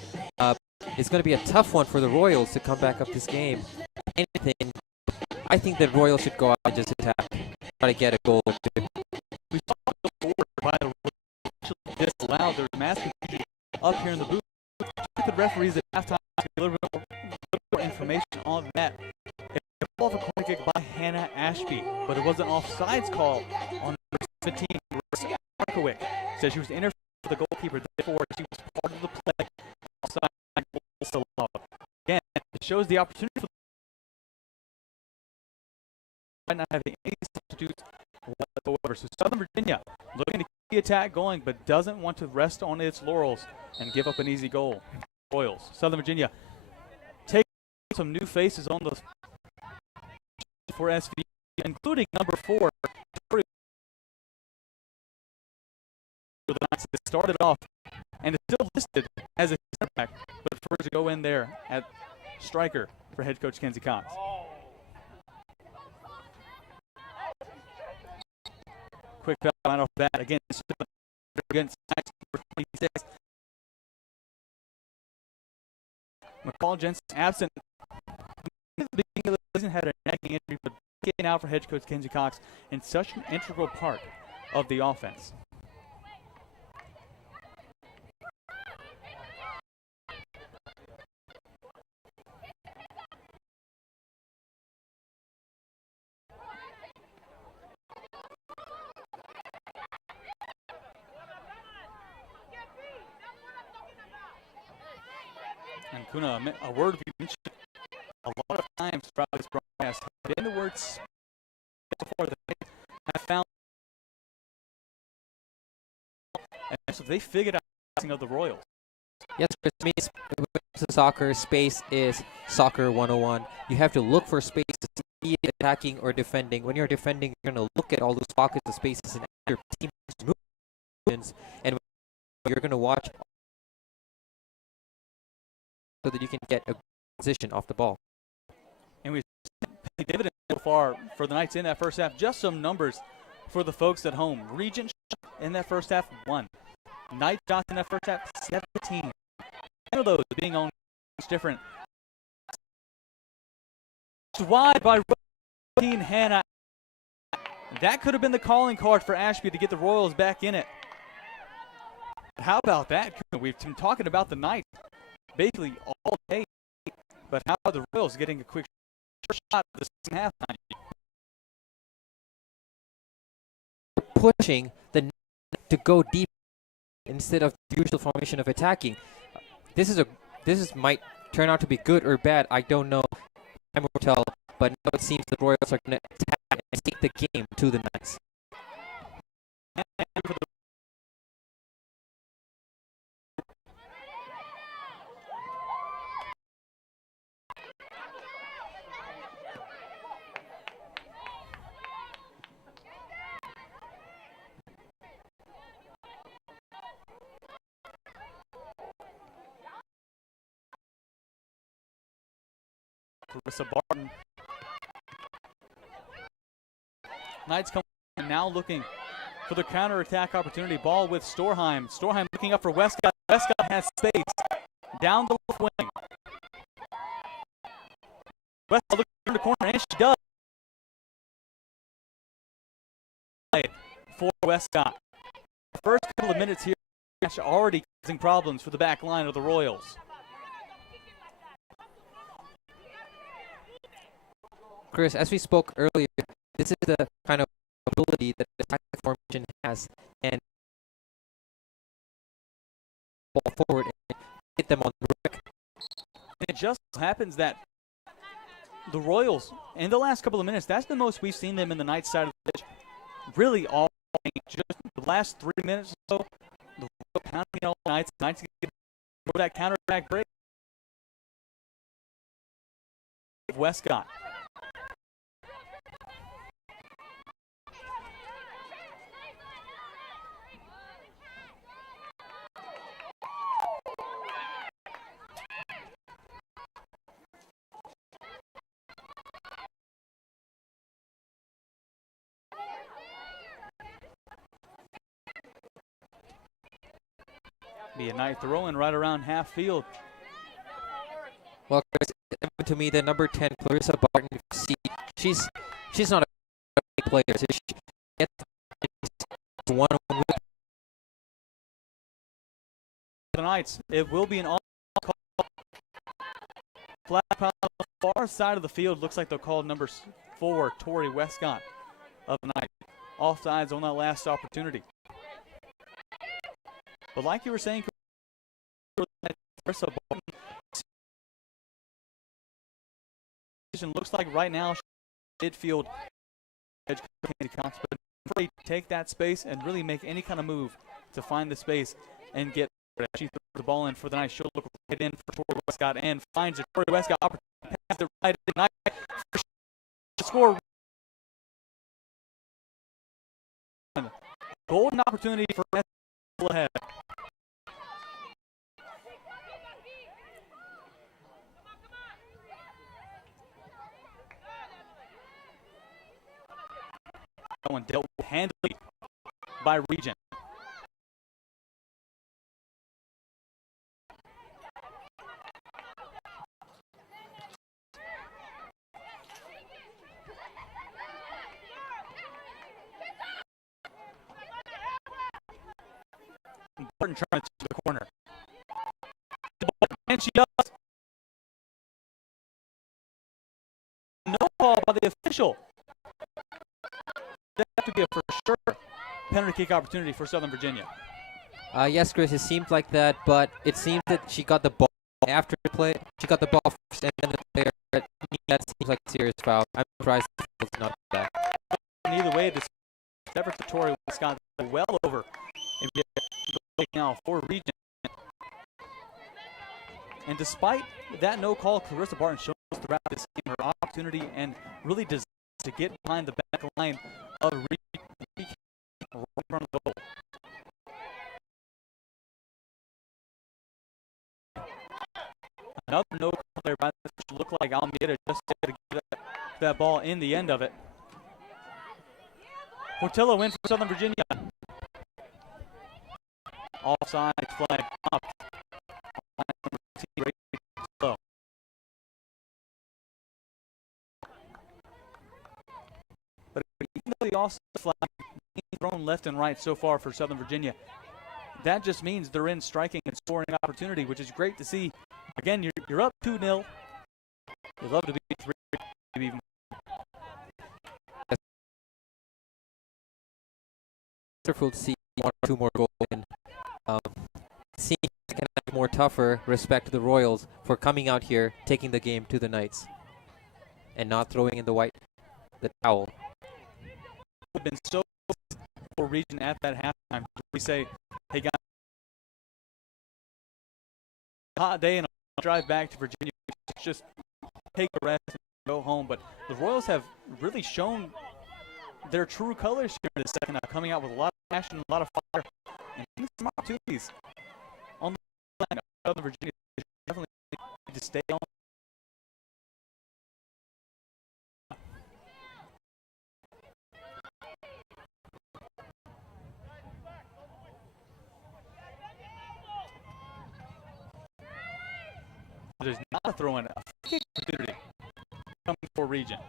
It's going to be a tough one for the Royals to come back up this game. Anything, I think that Royals should go out and just attack, try to get a goal. We saw the forward by the Royals disallowed. There's mass confusion up here in the booth. The referees at halftime to a little bit more information on that. It was off a corner kick by Hannah Ashby, but it was an offsides call on number 17. Markowick said she was interfering with the goalkeeper, therefore she was part of the play. Offside goal still allowed. Again, it shows the opportunity for not having any substitutes whatsoever. So Southern Virginia looking to keep the attack going, but doesn't want to rest on its laurels and give up an easy goal. Royals. Southern Virginia take some new faces on the for SV, including number 4. The Knights started off and is still listed as a center back, but prefers to go in there at striker for head coach Kenzie Cox. Quick foul line off that again against number 26. McCall Jensen absent. At the beginning of the season had a nagging injury, but getting out for head coach Kenzie Cox in such an integral part of the offense. And Kuna, a word we mentioned a lot of times throughout this broadcast has been the words before that have found, and so they figured out of the Royals. Yes, Chris, I mean, soccer, space is soccer 101. You have to look for space to be attacking or defending. When you're defending, you're going to look at all those pockets of spaces and your team's movements, and you're going to watch so that you can get a position off the ball. And we've seen dividends so far for the Knights in that first half. Just some numbers for the folks at home. Regent in that first half, 1. Knight shots in that first half, 17. 10 of those being on different. Wide by Hannah. That could have been the calling card for Ashby to get the Royals back in it. How about that? We've been talking about the Knights basically all day, but how are the Royals getting a quick shot of the second half? Pushing the to go deep instead of the usual formation of attacking. This might turn out to be good or bad. I don't know. Time will tell. But now it seems the Royals are going to attack and take the game to the Knights. Clarissa Barton. Knights come now looking for the counterattack opportunity. Ball with Storheim. Storheim looking up for Westcott. Westcott has space down the left wing. Westcott looking in the corner, and she does. For Westcott. The first couple of minutes here already causing problems for the back line of the Royals. Chris, as we spoke earlier, this is the kind of ability that the tactic formation has, and ball forward and hit them on the brick. It just happens that the Royals, in the last couple of minutes, that's the most we've seen them in the Knights side of the pitch. Really all just the last 3 minutes or so, the Royals pounding all the Knights. The Knights get for that counterattack break. Westcott. Be a Knight throw-in right around half field. Well, Chris, to me, the number 10, Clarissa Barton, she's not a player. So she gets one-on-one with the Knights. It will be an on call. Flag on the far side of the field. Looks like they'll call number 4, Tori Westcott of the Knights. Offsides on that last opportunity. But like you were saying, looks like right now midfield edge counts, but really take that space and really make any kind of move to find the space and get. She throws the ball in for the Knights. She'll look right in for Tori Westcott and finds it. Tori Westcott opportunity pass the right to score. Golden opportunity for ahead. That one dealt with handily by Regent. Barton trying to the corner. And she does. No call by the official. That have to be a for sure penalty kick opportunity for Southern Virginia. Yes, Chris, it seemed like that, but it seemed that she got the ball after the play. She got the ball first, and then the player. To me, that seems like a serious foul. I'm surprised it's not that. Either way, this effort to Tori Westcott well over. Now for Regent. And despite that no call, Clarissa Barton shows throughout this game her opportunity and really desires to get behind the back line of Regent right in front of the goal. Another no call there by the looked like Almeida just to get that ball in the end of it. Portillo in for Southern Virginia. Offside flag up. But even though the offside flag being thrown left and right so far for Southern Virginia, that just means they're in striking and scoring opportunity, which is great to see. Again, you're up 2-0. You'd love to be 3, maybe even. Wonderful to see 1 or 2 more goals in. Seeing more tougher respect to the Royals for coming out here, taking the game to the Knights, and not throwing in the towel. We've been so for Regent at that halftime. We say, hey guys, hot day and I'll drive back to Virginia. Just take a rest and go home. But the Royals have really shown their true colors here in the second half, coming out with a lot of passion, a lot of fire, and some opportunities on the line. Southern Virginia definitely need to stay on. There's not a throw-in, a kick opportunity coming for Regent.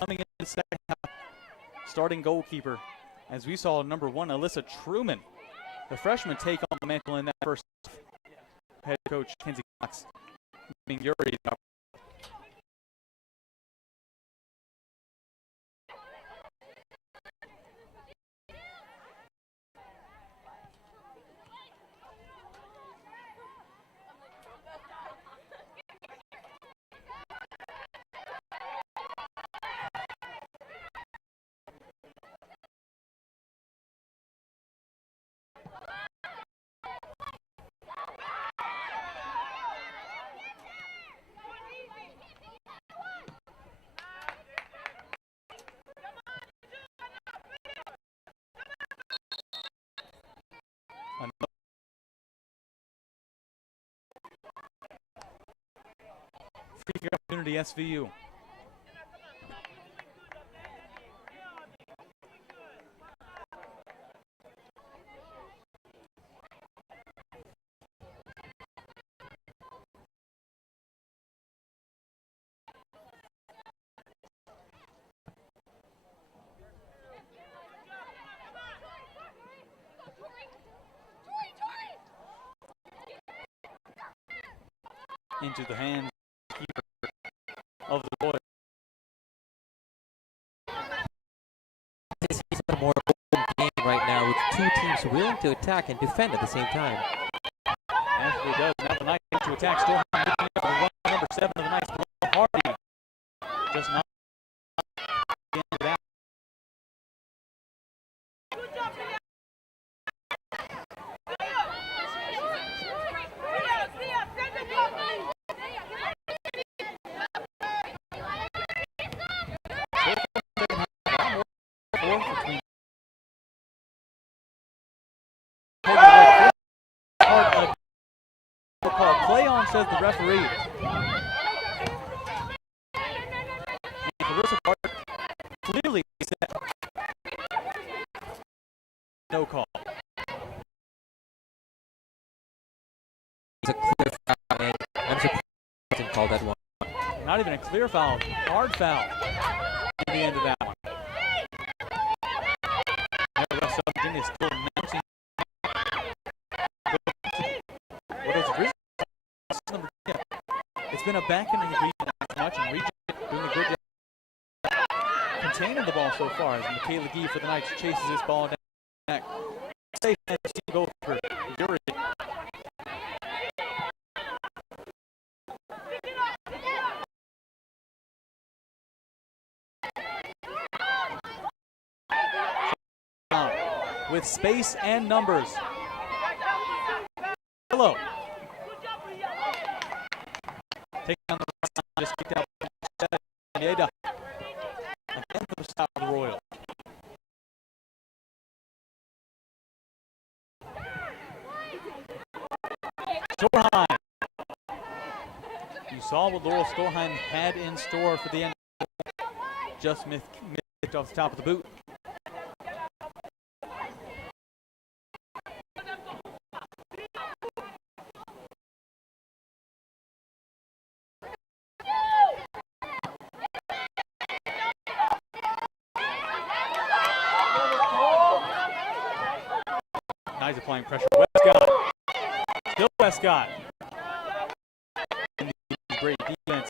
Coming in the second half, starting goalkeeper, as we saw number 1, Alyssa Truman, the freshman, take on the mantle in that first half. Head coach Kenzie Cox giving Yuri the free kick opportunity, SVU. Into the hands of the Royals. This is a more open game right now, with 2 teams willing to attack and defend at the same time. Ashley does. Now the Knights to attack. Still number 7 of the Knights, Hardy. Just not the end of that. Play on, says the referee. Carissa Carter clearly said no call. It's a clear foul, and I'm surprised he didn't call that one. Not even a clear foul, hard foul at the end of that one. Nevertheless, Southern Virginia is still mounting. What is Regent? It's been a back in the region as much, and Regent doing a good job containing the ball so far as Michaela Gee for the Knights chases this ball down the back. Safe and goal for Yuri. With space and numbers. Hello. Taking on the right side, just kicked out. Again for the stop of the Royal. Short high. saw what Laurel Skorheim had in store for the end. Just missed off the top of the boot. Nice applying pressure. Westcott. Still Westcott. Great defense.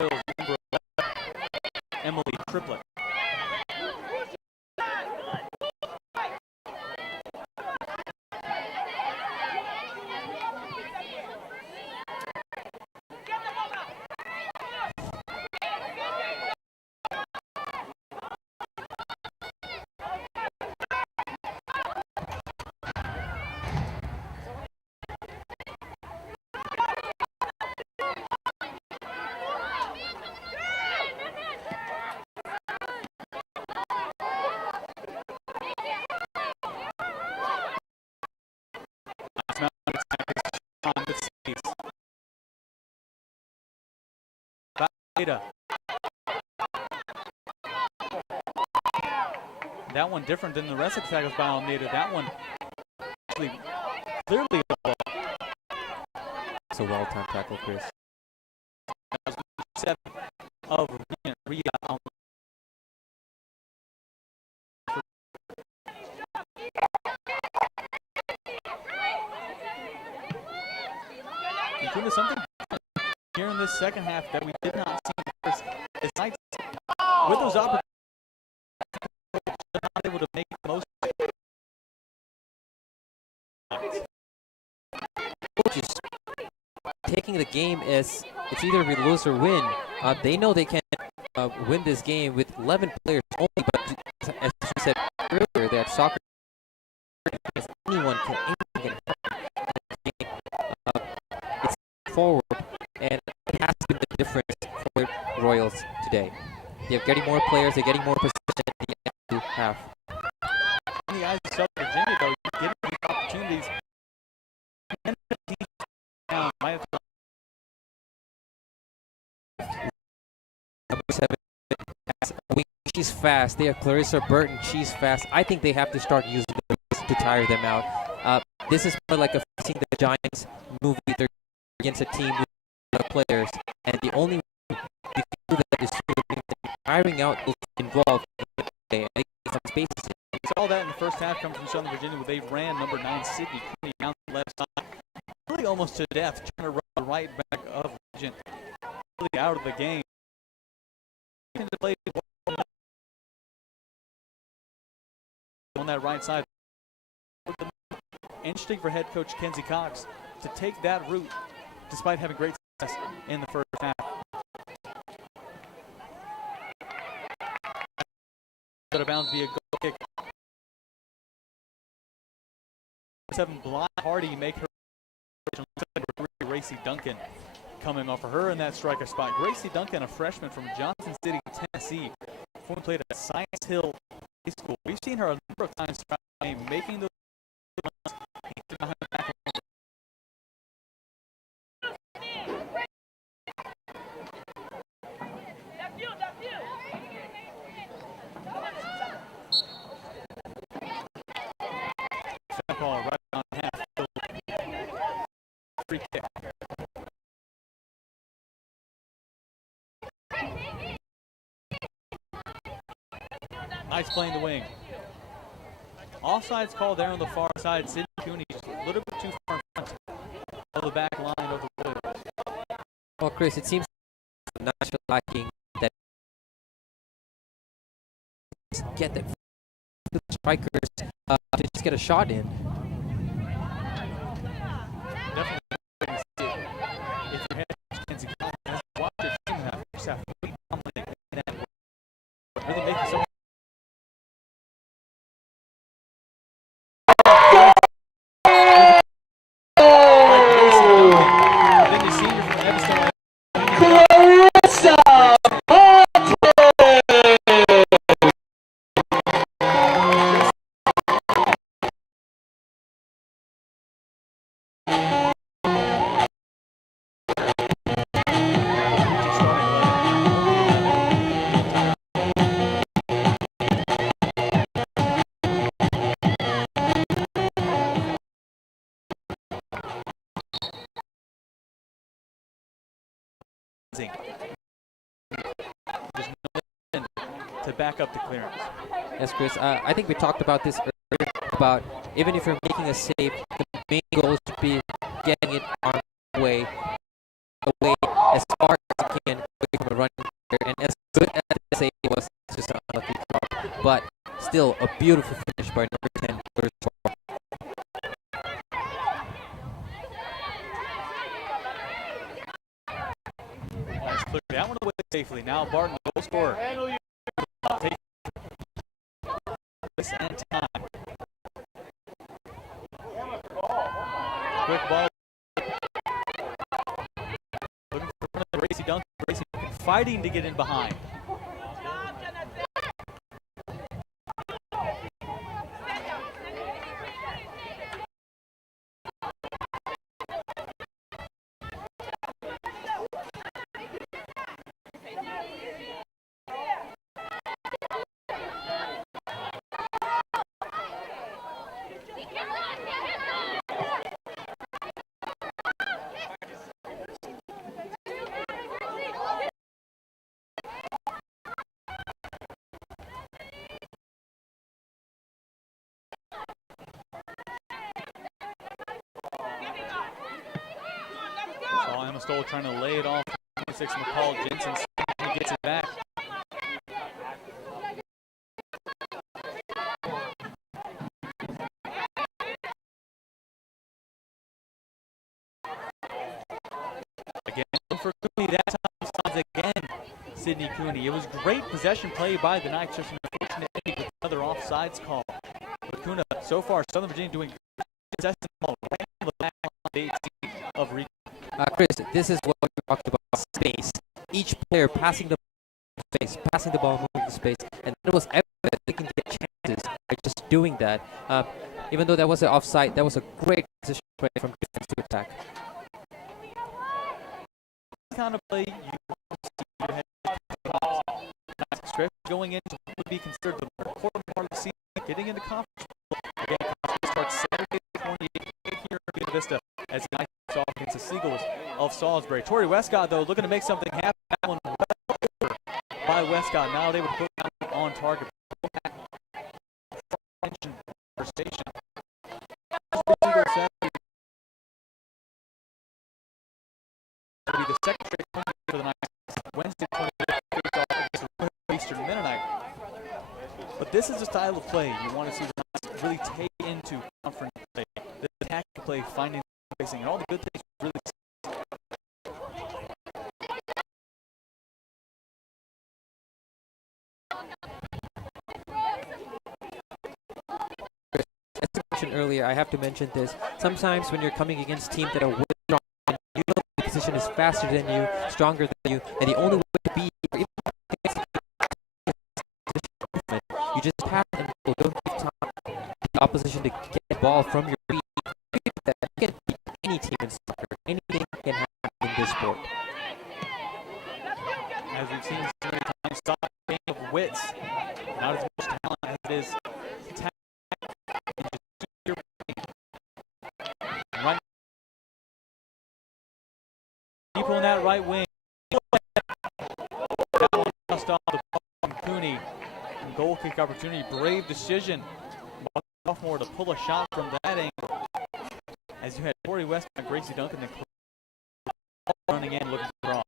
Royals number 11, Emily Triplett. That one different than the rest of the tackles by Almeida. That one actually clearly the ball. It's a well-timed tackle, Chris. That was 7 of Regent. Including something here in this second half that we did not see in the first. It's Knights with those opportunities not able to make the most. Coach is taking the game as it's either we lose or win. They know they can win this game with 11 players only, but as you said earlier, that soccer anyone can it's forward, and it has been the difference for Royals today. They're getting more players, they're getting more position at the end of the half. In the eyes of Southern Virginia, though, you're getting these opportunities. Number 7, she's fast. They have Clarissa Burton, she's fast. I think they have to start using this to tire them out. This is more like a facing the Giants movie. They're against a team with players, and the only way you can do that is through tiring out those involved. And some spaces. We saw that in the first half come from Southern Virginia, where they ran number 9 Sydney Cooney down the left side, really almost to death, trying to run the right back of Regent, really out of the game. On that right side. Interesting for head coach Kenzie Cox to take that route despite having great success in the first half. Out of bounds via goal kick. 7 Bly Hardy make her Gracie Duncan coming off of her in that striker spot. Gracie Duncan, a freshman from Johnson City, Tennessee, formerly played at Science Hill High School. We've seen her a number of times throughout the game, making those runs. Ball right on half. Free kick. Nice play in the wing. Offside's called there on the far side. Sydney Cooney just a little bit too far in front of the back line of the Royals. Well, Chris, it seems not lacking that get that strikers to just get a shot in. Definitely. If your head Kenzie Collins, watch your team have yourself really dominant in that. Really making so amazing. There's no end to back up the clearance. Yes, Chris. I think we talked about this earlier, about even if you're making a save, the main goal should be getting it on away as far as you can away from a running player. And as good as the save was, it's just an unlucky drop. But still, a beautiful finish by number 10, Curtis Paul. Nice clear that one away safely. Now Barton, goal scorer. Take this and time. Quick ball. Looking for Gracie Duncan. Gracie Duncan fighting to get in behind. Stoll trying to lay it off. 26 McCall Jensen gets it back. Again for Cooney. That time signs again Sidney Cooney. It was great possession play by the Knights. Just an unfortunate ending with another offsides call. But Kuna, so far, Southern Virginia doing possession ball right on the back line of Regent. Chris, this is what we talked about, space. Each player passing the ball, moving the space, and it was evident that they can get chances by just doing that. Even though that was an offside, that was a great position play from defense to attack. This kind of play, you see your head stretch going into what would be considered the more important part of the season, getting into conference. Again, conference starts Saturday, 28th here in Buena Vista as the Knights off against the Seagulls of Salisbury. Torrey Westcott, though, looking to make something happen. That one well over by Westcott. Now able to put down on target. Conversation. It'll be the second straight for the Knights. Wednesday, 28th, against the Eastern Mennonite. But this is the style of play you want to see the Knights really take into conference play. The attack play, finding and all the good things really. As I mentioned earlier, I have to mention this. Sometimes when you're coming against teams that are way strong, you know the position is faster than you, stronger than you, and the only way to be you just pass and go. Don't give time to the opposition to get the ball from your feet. That you can beat any team in soccer. Anything can happen in this sport. As we've seen so many times, soccer game of wits, not as much talent as it is talent. Right. People in that right wing. That one just off the ball from Cooney. And goal kick opportunity. Brave decision. Sophomore to pull a shot from that angle. As you had Torrey West and Gracie Duncan running in looking for draw.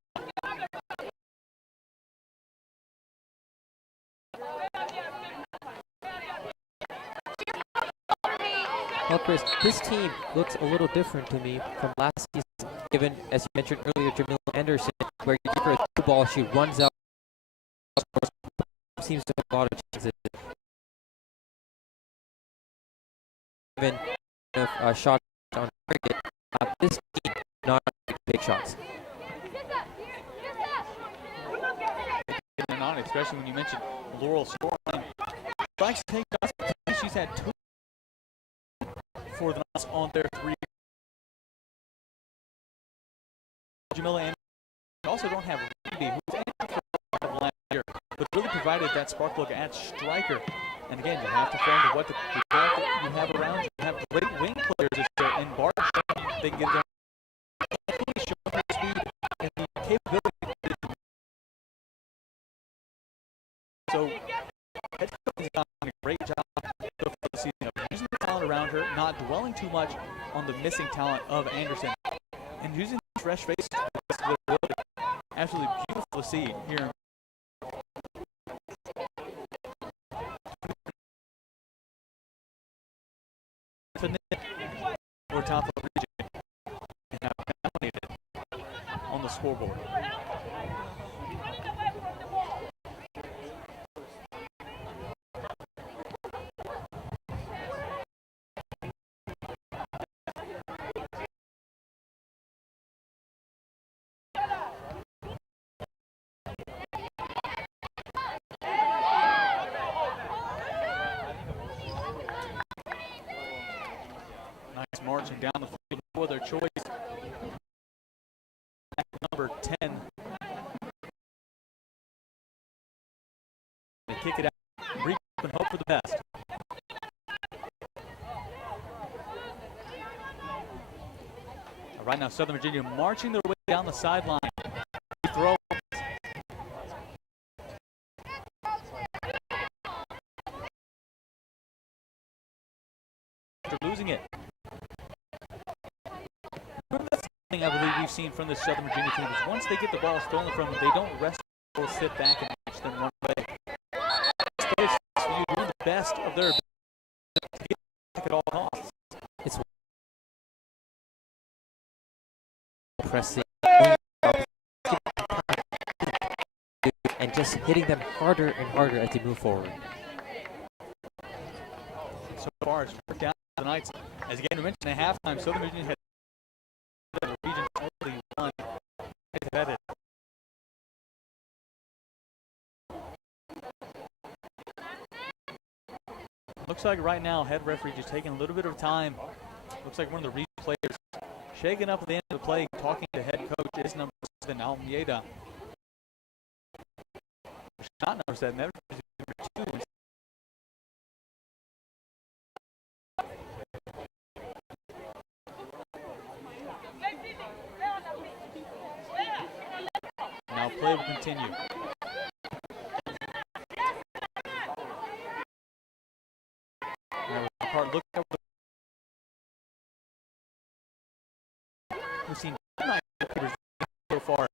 Well, Chris, this team looks a little different to me from last season, given, as you mentioned earlier, Jamila Anderson, where you give her a through ball, she runs out, seems to have a lot of chances. Even a shot on target, this team not big shots. On, especially when you mentioned Laurel scoring. Likes to take shots. She's had 2 for the Knights on their 3. Jamila and also don't have Randy, who's injured for last year, but really provided that spark plug at striker. And again, you have to find what the you have around you. You have great wing players this year, and Bart, they can get their speed and the capability to around her, not dwelling too much on the missing talent of Anderson, and using fresh faces. Absolutely beautiful to see here. We're top of the region and have dominated on the scoreboard. Nice marching down the field for their choice. Number 10. They kick it out. Regent and hope for the best. Right now, Southern Virginia marching their way down the sideline. Throw. After losing it. That's something I believe we've seen from the Southern Virginia team is once they get the ball stolen from them, they don't rest or sit back and watch them run away. It's doing the best of their ability to get back at all costs. It's pressing and just hitting them harder and harder as they move forward. So far, it's worked out the Knights. As again, we mentioned at halftime, Southern Virginia had the region only one. Looks like right now, head referee just taking a little bit of time. Looks like one of the region players shaking up at the end of the play, talking to head coach is number 7, Almeida. Not number 7, that was number 2. Now play will continue. We've seen 9 goalkeepers so far.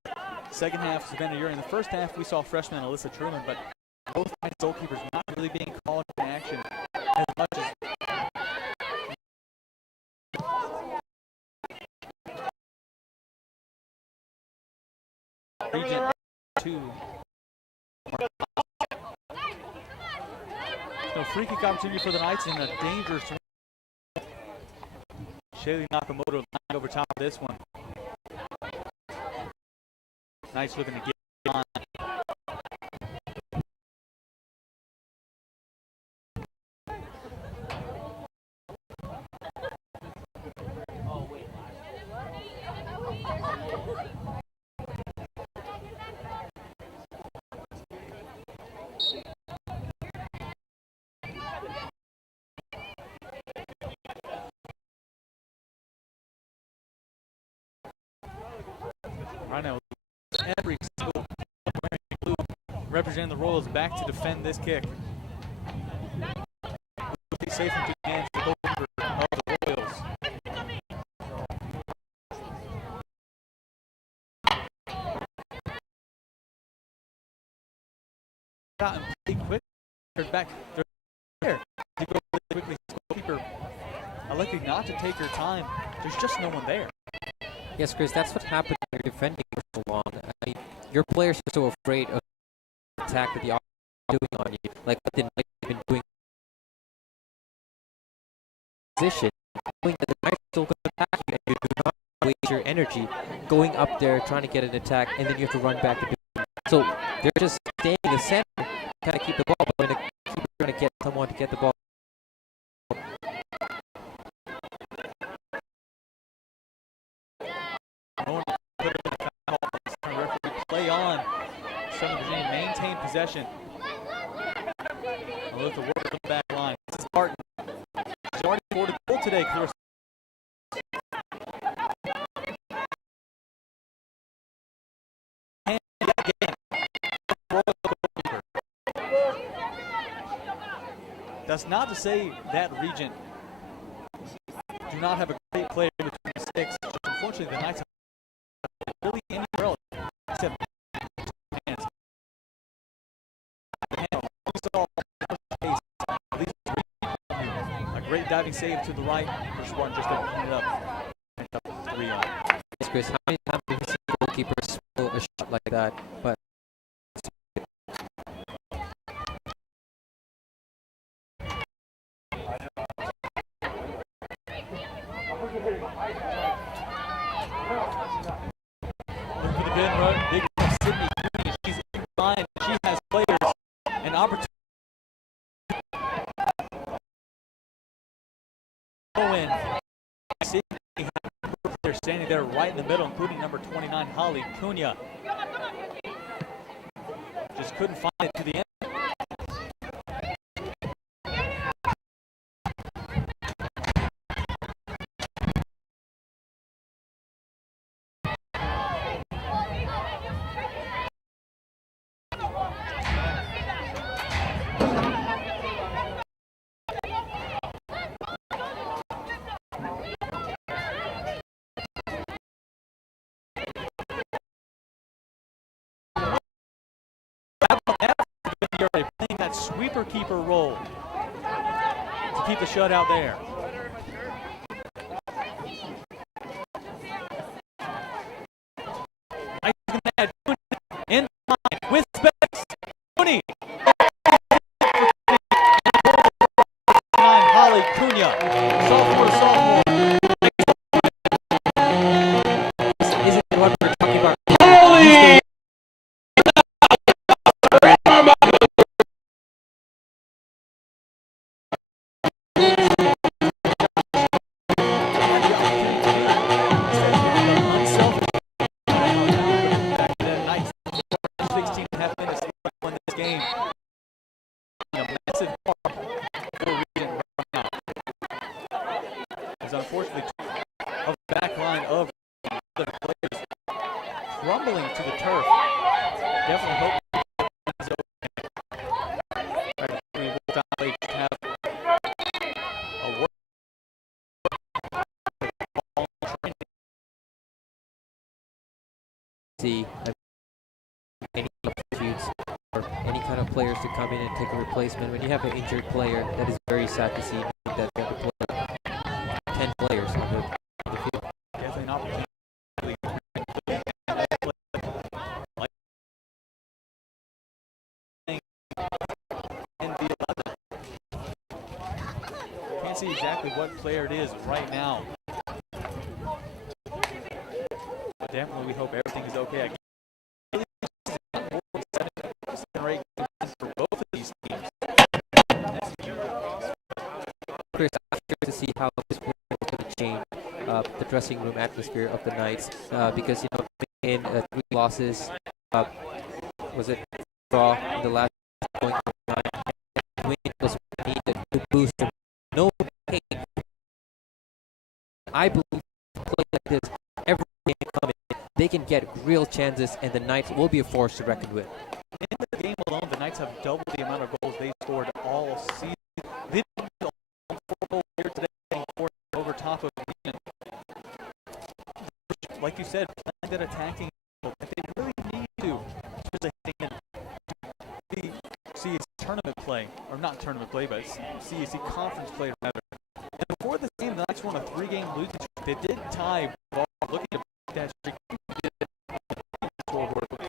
Second half, Savannah Uri. In the first half, we saw freshman Alyssa Truman, but both goalkeepers not really being called in action as much as Regent 2. So free kick opportunity for the Knights in a dangerous one. Shaylee Nakamoto lined over top of this one. Knights looking to get on. Right now, every single blue representing the Royals back to defend this kick. Will be safe into the hands of the goalkeeper of the Royals. Out and play quick. They're back. They're there. They go really quickly. Goalkeeper elected not to take her time. There's just no one there. Yes, Chris, that's what happened when you're defending for so long. I mean, your players are so afraid of the attack that the opponent is doing on you, like what they might have been doing position, knowing that the Knights are still going to attack you, and you do not waste your energy going up there trying to get an attack, and then you have to run back and do it. So they're just staying in the center, kind of keep the ball, but when they're trying to get someone to get the ball. Play on. Southern Virginia maintain possession. Look to work on the back line. This is Barton. She's already scored a goal today, Clarissa. That's not to say that Regent do not have a great player in between the sticks. Unfortunately, the Knights have really anywhere else except hands. We saw a great diving save to the right. First one just opened it up. And up 3 on. Yes, Chris, how many times have you seen goalkeepers pull a shot like that? But look for the big run. Big run of Sydney Cooney. She's in line. She has players and opportunity. In. Sydney has players standing there right in the middle, including number 29, Holly Cunha. Just couldn't find it to the end. Playing that sweeper keeper role to keep the shutout there. In line with space. Cooney. Holly Cunha. Sophomore. isn't what we're talking about. Unfortunately, of the back line of the players crumbling to the turf. Definitely hope it's okay. We will have a work See any substitutes or any kind of players to come in and take a replacement. When you have an injured player, that is very sad to see that they have to play 10 players on the field. Definitely an opportunity. Can't see exactly what player it is right now. But definitely we hope everything is okay. For both of these teams. Chris, I'm curious to see how this is going to change the dressing room atmosphere of the Knights because, you know, in 3 losses, was it draw in the last point of 9? Win was needed to boost them. No pain. I believe play like this, every game coming, they can get real chances, and the Knights will be a force to reckon with. In the game alone, the Knights have doubled the amount of goals they scored all season. They didn't do 4 goals here today, 4 over top of Regent. Like you said, playing that attacking, but they really need to, especially in the CEC tournament play, or not tournament play, but CEC conference play rather. And before this game, the Knights won a 3-game losing streak. They did tie ball, looking to break that streak.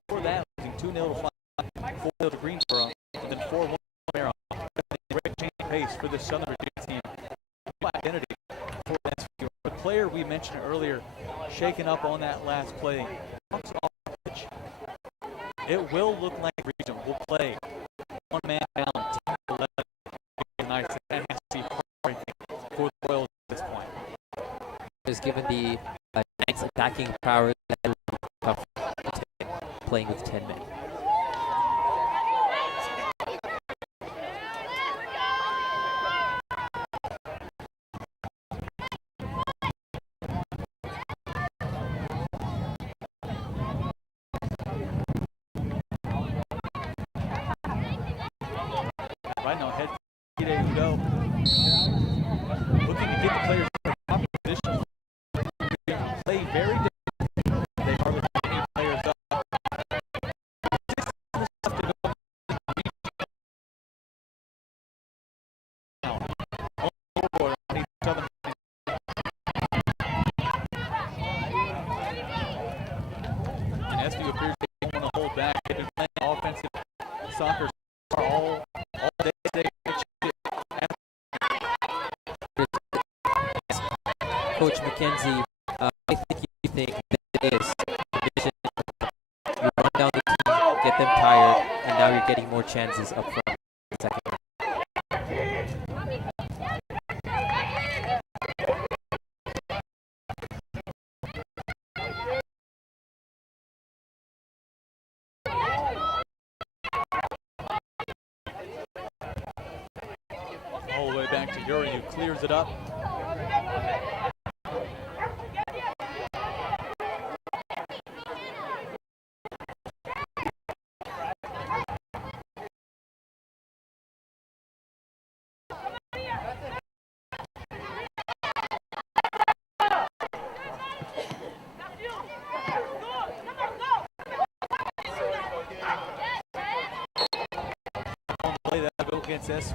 Before that, losing 2-0 to 4-0 to Greensboro, and then 4-1 to Mara. Great change of pace for the Southern Virginia team. Identity for that. The player we mentioned earlier, shaken up on that last play, walks off the pitch. It will look like Regent will play 1 man down, 10-11. Nice. That has to be heartbreaking for the Royals at this point. Just given the Knights attacking power, that will be tough playing with 10 men. Right now, head Udo looking to get the players Coach McKenzie, I think you think that it is division. You run down the team, get them tired, and now you're getting more chances up front. In the second half. All the way back to Yuri, who clears it up. Play that go against S.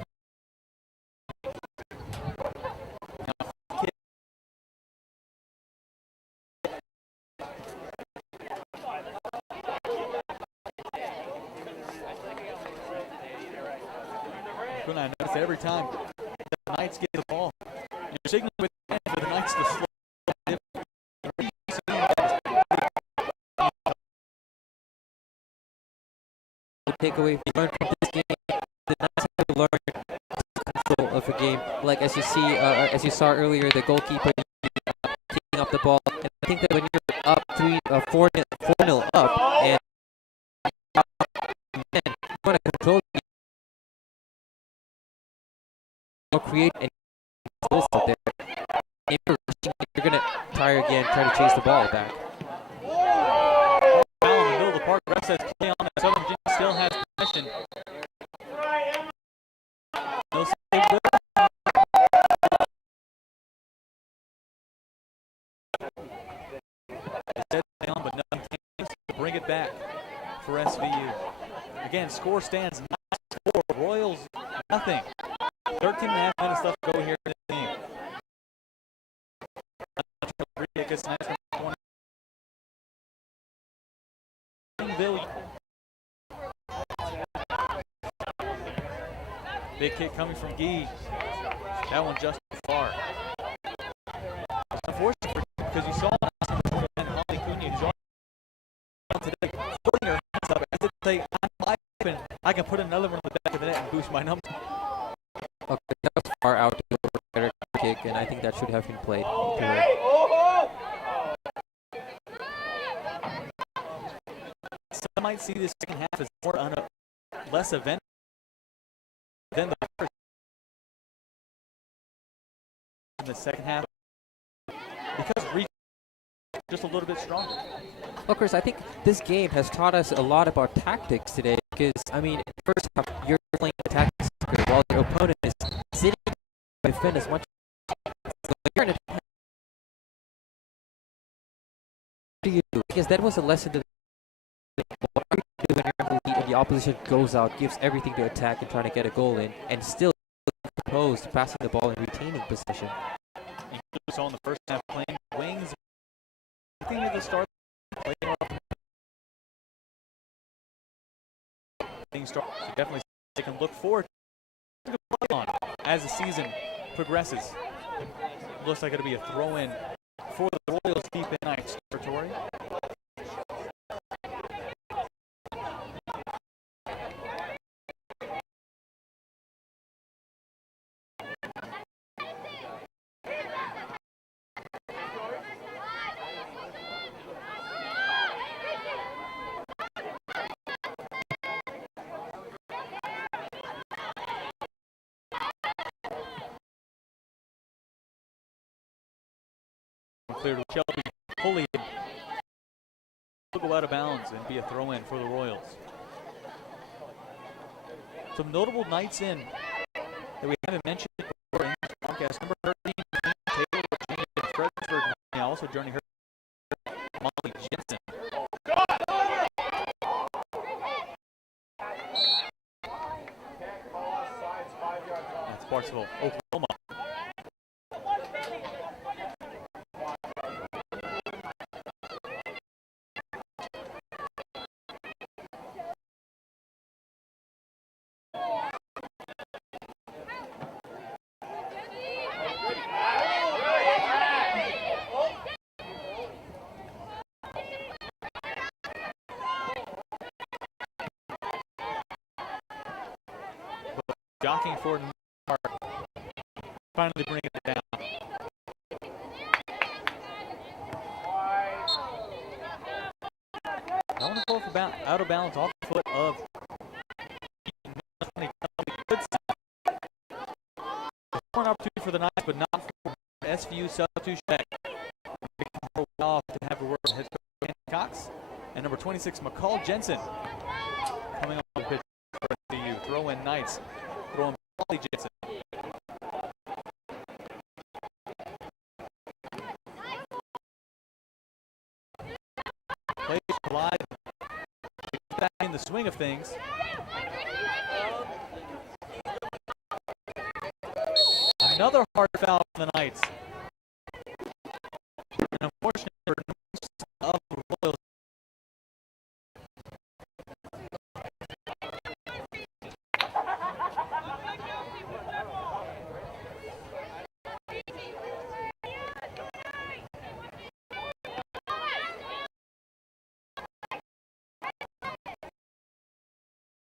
I notice every time the Knights get the ball, you're signaling with the Knights to slow. Takeaway we learned from this game: the Knights have to learn control of a game. Like as you saw earlier, the goalkeeper taking up the ball. And I think that when you're up 4-0 up, and man, you want to control the game or create any goals out there. If you're rushing, you're gonna tire again, try to chase the ball back. Foul in the middle of the park. Ref says play on it. Southern Virginia still has possession. No save good. Said play on, but nothing came to bring it back for SVU. Again, score stands 9-4. Royals nothing. 13.5 minutes left to go here in the game. Big kick coming from Gee. That one just too far. It's unfortunate because you saw Holly Cunha, who's on today, putting her hands up as if to say, I'm wide open. I can put another one on the back of the net and boost my number. Okay, that was far out to go for a better kick, and I think that should have been played. Some might see this second half as less event than the first. In the second half, because Regent just a little bit stronger. Well, Chris, I think this game has taught us a lot about tactics today. Because I mean, in the first half, you're playing the tactics while your opponent is sitting to defend as much. So you're in a, what do you do? Because that was a lesson to what do you do when you're in the lead and the opposition goes out, gives everything to attack and trying to get a goal in, and still opposed to passing the ball and retaining possession. You saw in the first half playing wings. I think at the start, playing up. Things start. So definitely they can look forward to play on as the season progresses. Looks like it'll be a throw-in for the Royals deep in Knights territory. Cleared with Shelby. Fully will go out of bounds and be a throw-in for the Royals. Some notable Knights in that we haven't mentioned before in this podcast. Number 13, Taylor Virginia and Fredericksburg. Also joining her, Molly Jensen. That's Bartsville, Oklahoma. jockeying for it in the park. Finally bringing it down. I want to go for out of bounds off the foot of an opportunity for the Knights, but not for SVU substitution. Off to have a word with head coach Andy Cox and number 26 McCall Jensen coming on the pitch for SVU. Throw in Knights, throw in Polly Jensen. Plays collide, back in the swing of things. Another hard foul for the Knights. And unfortunately for of the Royals.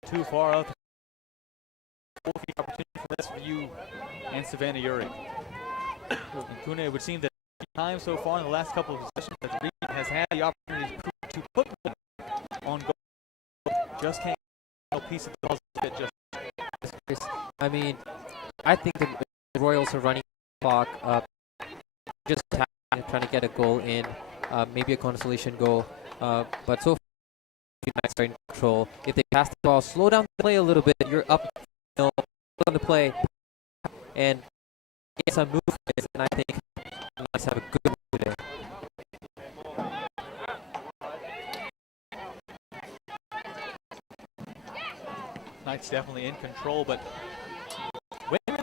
Too far out. Opportunity for SVU and Savannah Urick. Kune would seem that time so far in the last couple of sessions that Regent has had the opportunity to put one on goal. Just can't get a piece of the puzzle just. I mean, I think the Royals are running the clock up, just trying to get a goal in, maybe a consolation goal. But so far, the Knights are in control. If they pass the ball, slow down the play a little bit. You're up, on the play, and get some movement. And I think the Knights have a good move today. Knights definitely in control, but when you're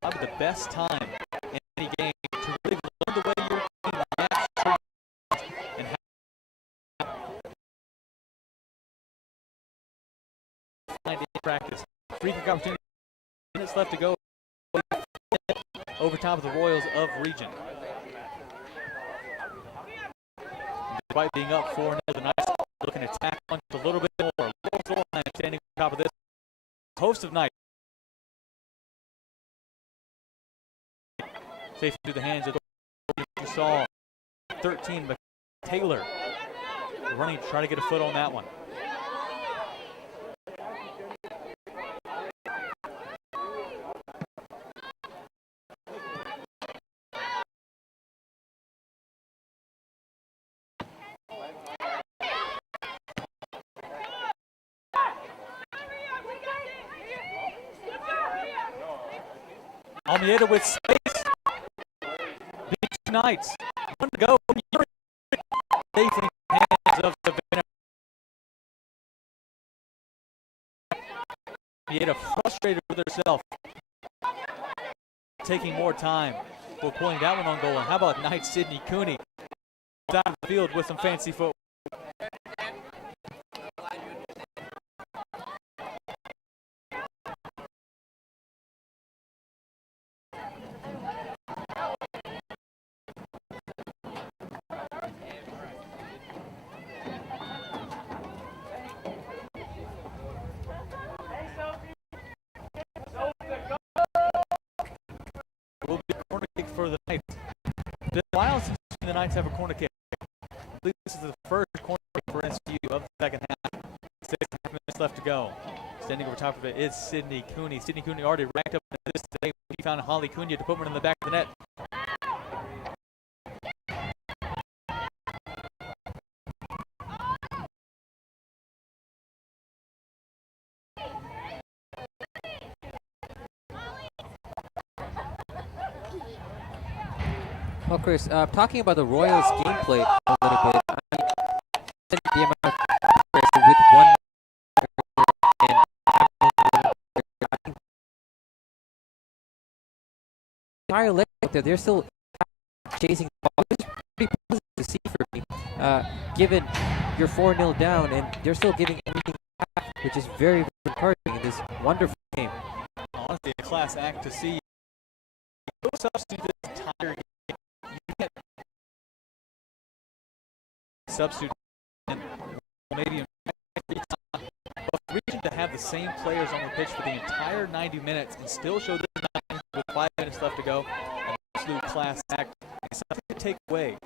probably the best time in any game to really learn the way your team reacts and how to find in practice. Free kick opportunity, minutes left to go over top of the Royals of Regent. Despite being up 4-0, the Knights looking to tack on a little bit more. Royals standing on top of this. Host of Knights. Safe through the hands of the you saw 13, but Taylor running to try to get a foot on that one. Almeida with space. Beach Knights. One to go. Safe in the hands of Savannah. Almeida frustrated with herself. Taking more time for pulling that one on goal. And how about Knights Sydney Cooney? Down the field with some fancy footwork. Will be a corner kick for the Knights. It's been a while since the Knights have a corner kick. I believe this is the first corner kick for SVU of the second half. 6.5 minutes left to go. Standing over top of it is Sydney Cooney. Sydney Cooney already racked up this today. He found Holly Cunha to put one in the back of the net. Well, Chris, talking about the Royals' gameplay a little bit, I mean, the amount of pressure with one and entire leg there, they're still chasing the ball. It's pretty positive to see for me, given you're 4-0 down and they're still giving everything back, which is very, very encouraging in this wonderful game. Honestly, a class act to see. Go substitute this entire game. Substitute and maybe Regent to have the same players on the pitch for the entire 90 minutes and still show this with 5 minutes left to go, an absolute class act. It's something to take away.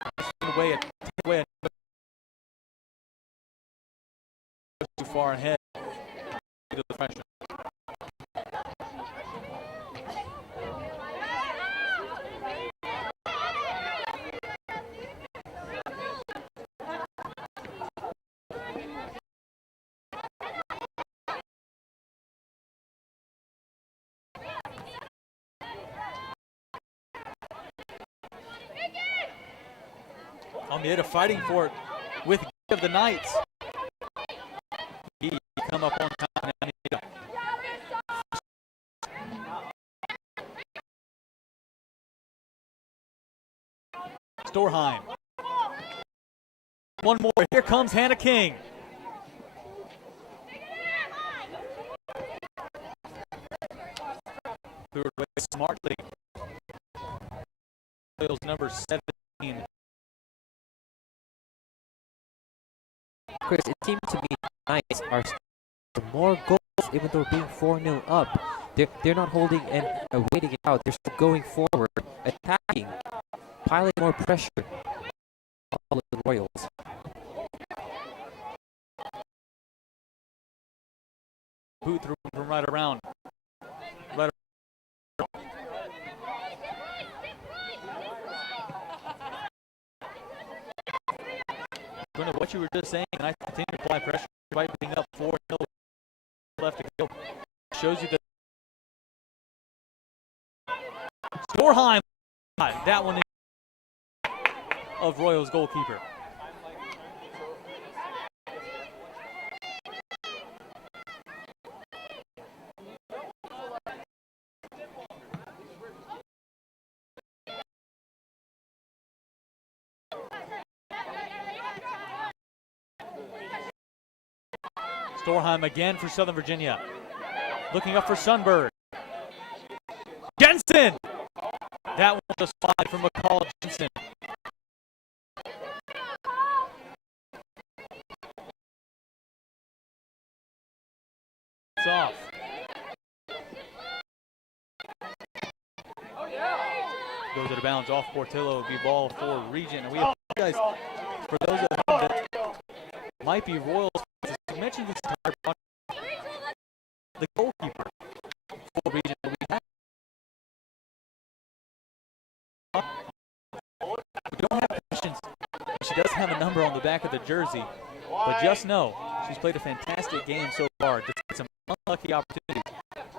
Take away too far ahead to the freshman. Almeida fighting for it with of the Knights. He come up on top now. Storheim. One more. Here comes Hannah King. Threw it away smartly. Royals number 17. Chris, it seems to me the Knights are more goals even though being 4-0 up. They're not holding and waiting it out. They're still going forward, attacking, piling more pressure on the Royals. Boot through from right around. Right around. What you were just saying, and I continue to apply pressure by being up 4-0 left to go. Shows you that Storheim, that one of Royals goalkeeper. Storheim again for Southern Virginia. Looking up for Sunberg. Jensen! That one was a slide from McCall Jensen. It's off. Goes out of bounds off Portillo. It'll be ball for Regent. And we apologize for those at home that might be Royals. I mentioned this entire bunch. The goalkeeper for Regent. We don't have questions. She does have a number on the back of the jersey, but just know she's played a fantastic game so far. Just some unlucky opportunities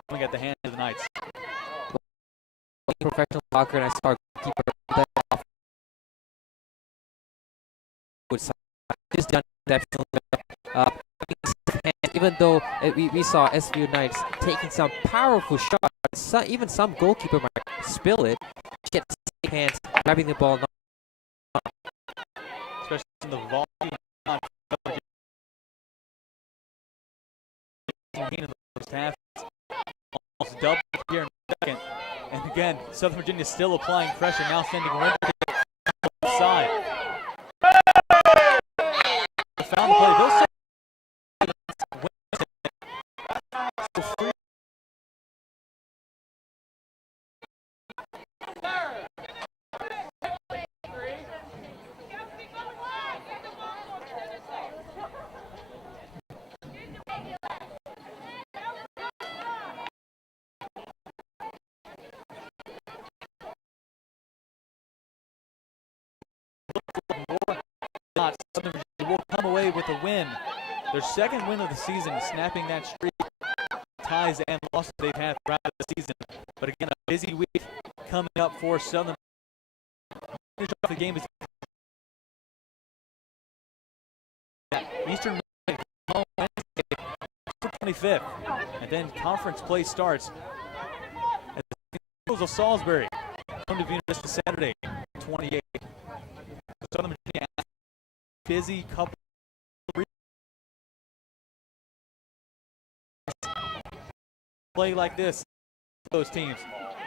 coming at the hands of the Knights. Professional soccer, and I saw a keeper that off. Just done even though we saw SVU Knights taking some powerful shots, even some goalkeeper might spill it. She gets hands, grabbing the ball. Especially in the volume in the first half. Almost double here in the second. And again, Southern Virginia still applying pressure, now sending Winter to the side. Found the play. Those Southern Virginia will come away with a win. Their second win of the season, snapping that streak, ties and losses they've had throughout the season. But again, a busy week coming up for Southern. The game is Eastern home Wednesday, 25th, and then conference play starts at the Eagles of Salisbury. Come to Buena Vista Saturday, 28th. Southern Virginia, busy couple. Play like this, those teams,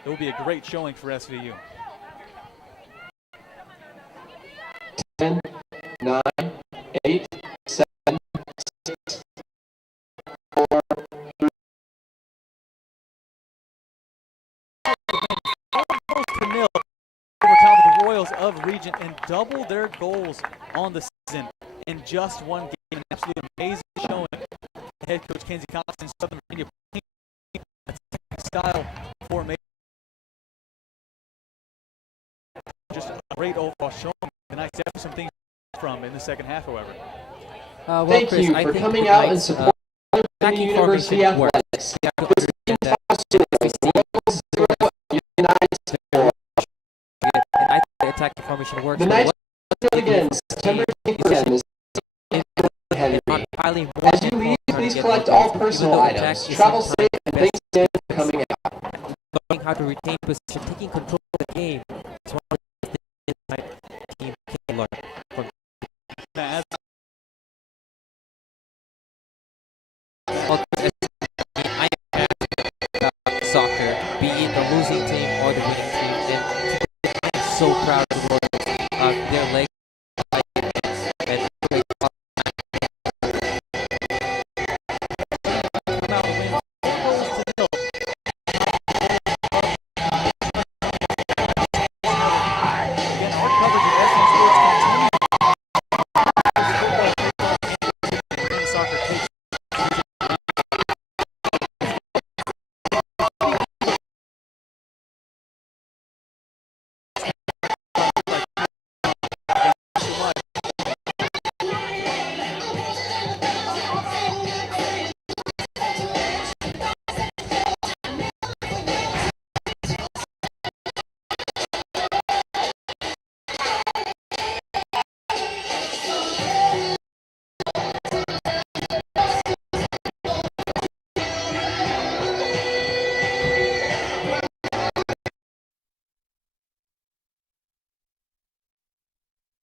it will be a great showing for SVU. 10, 9, 8, 7, Royals of Regent and double their goals on the season in just one game. An absolutely amazing showing. Head coach Kenzie Constant, Southern Virginia, style formation. Just a great overall showing. Tonight, definitely some things from in the second half, however. Well, Thank Chris, you I for think coming out and tonight's, supporting attacking University formation worked. Athletics. Yeah, Team toss to Royals 0, United 0. and I think the attacking formation works. The but Knights what will again September 22nd is Henry. not piling more As you people leave, trying to please get collect more all goals, even personal though attack items. is Travel sometimes safe and the thanks best again for coming out. knowing how to retain position, taking control of the game. It's one of the things that team can learn from. Well, I am soccer, be it the losing team or the winning team, and I'm so proud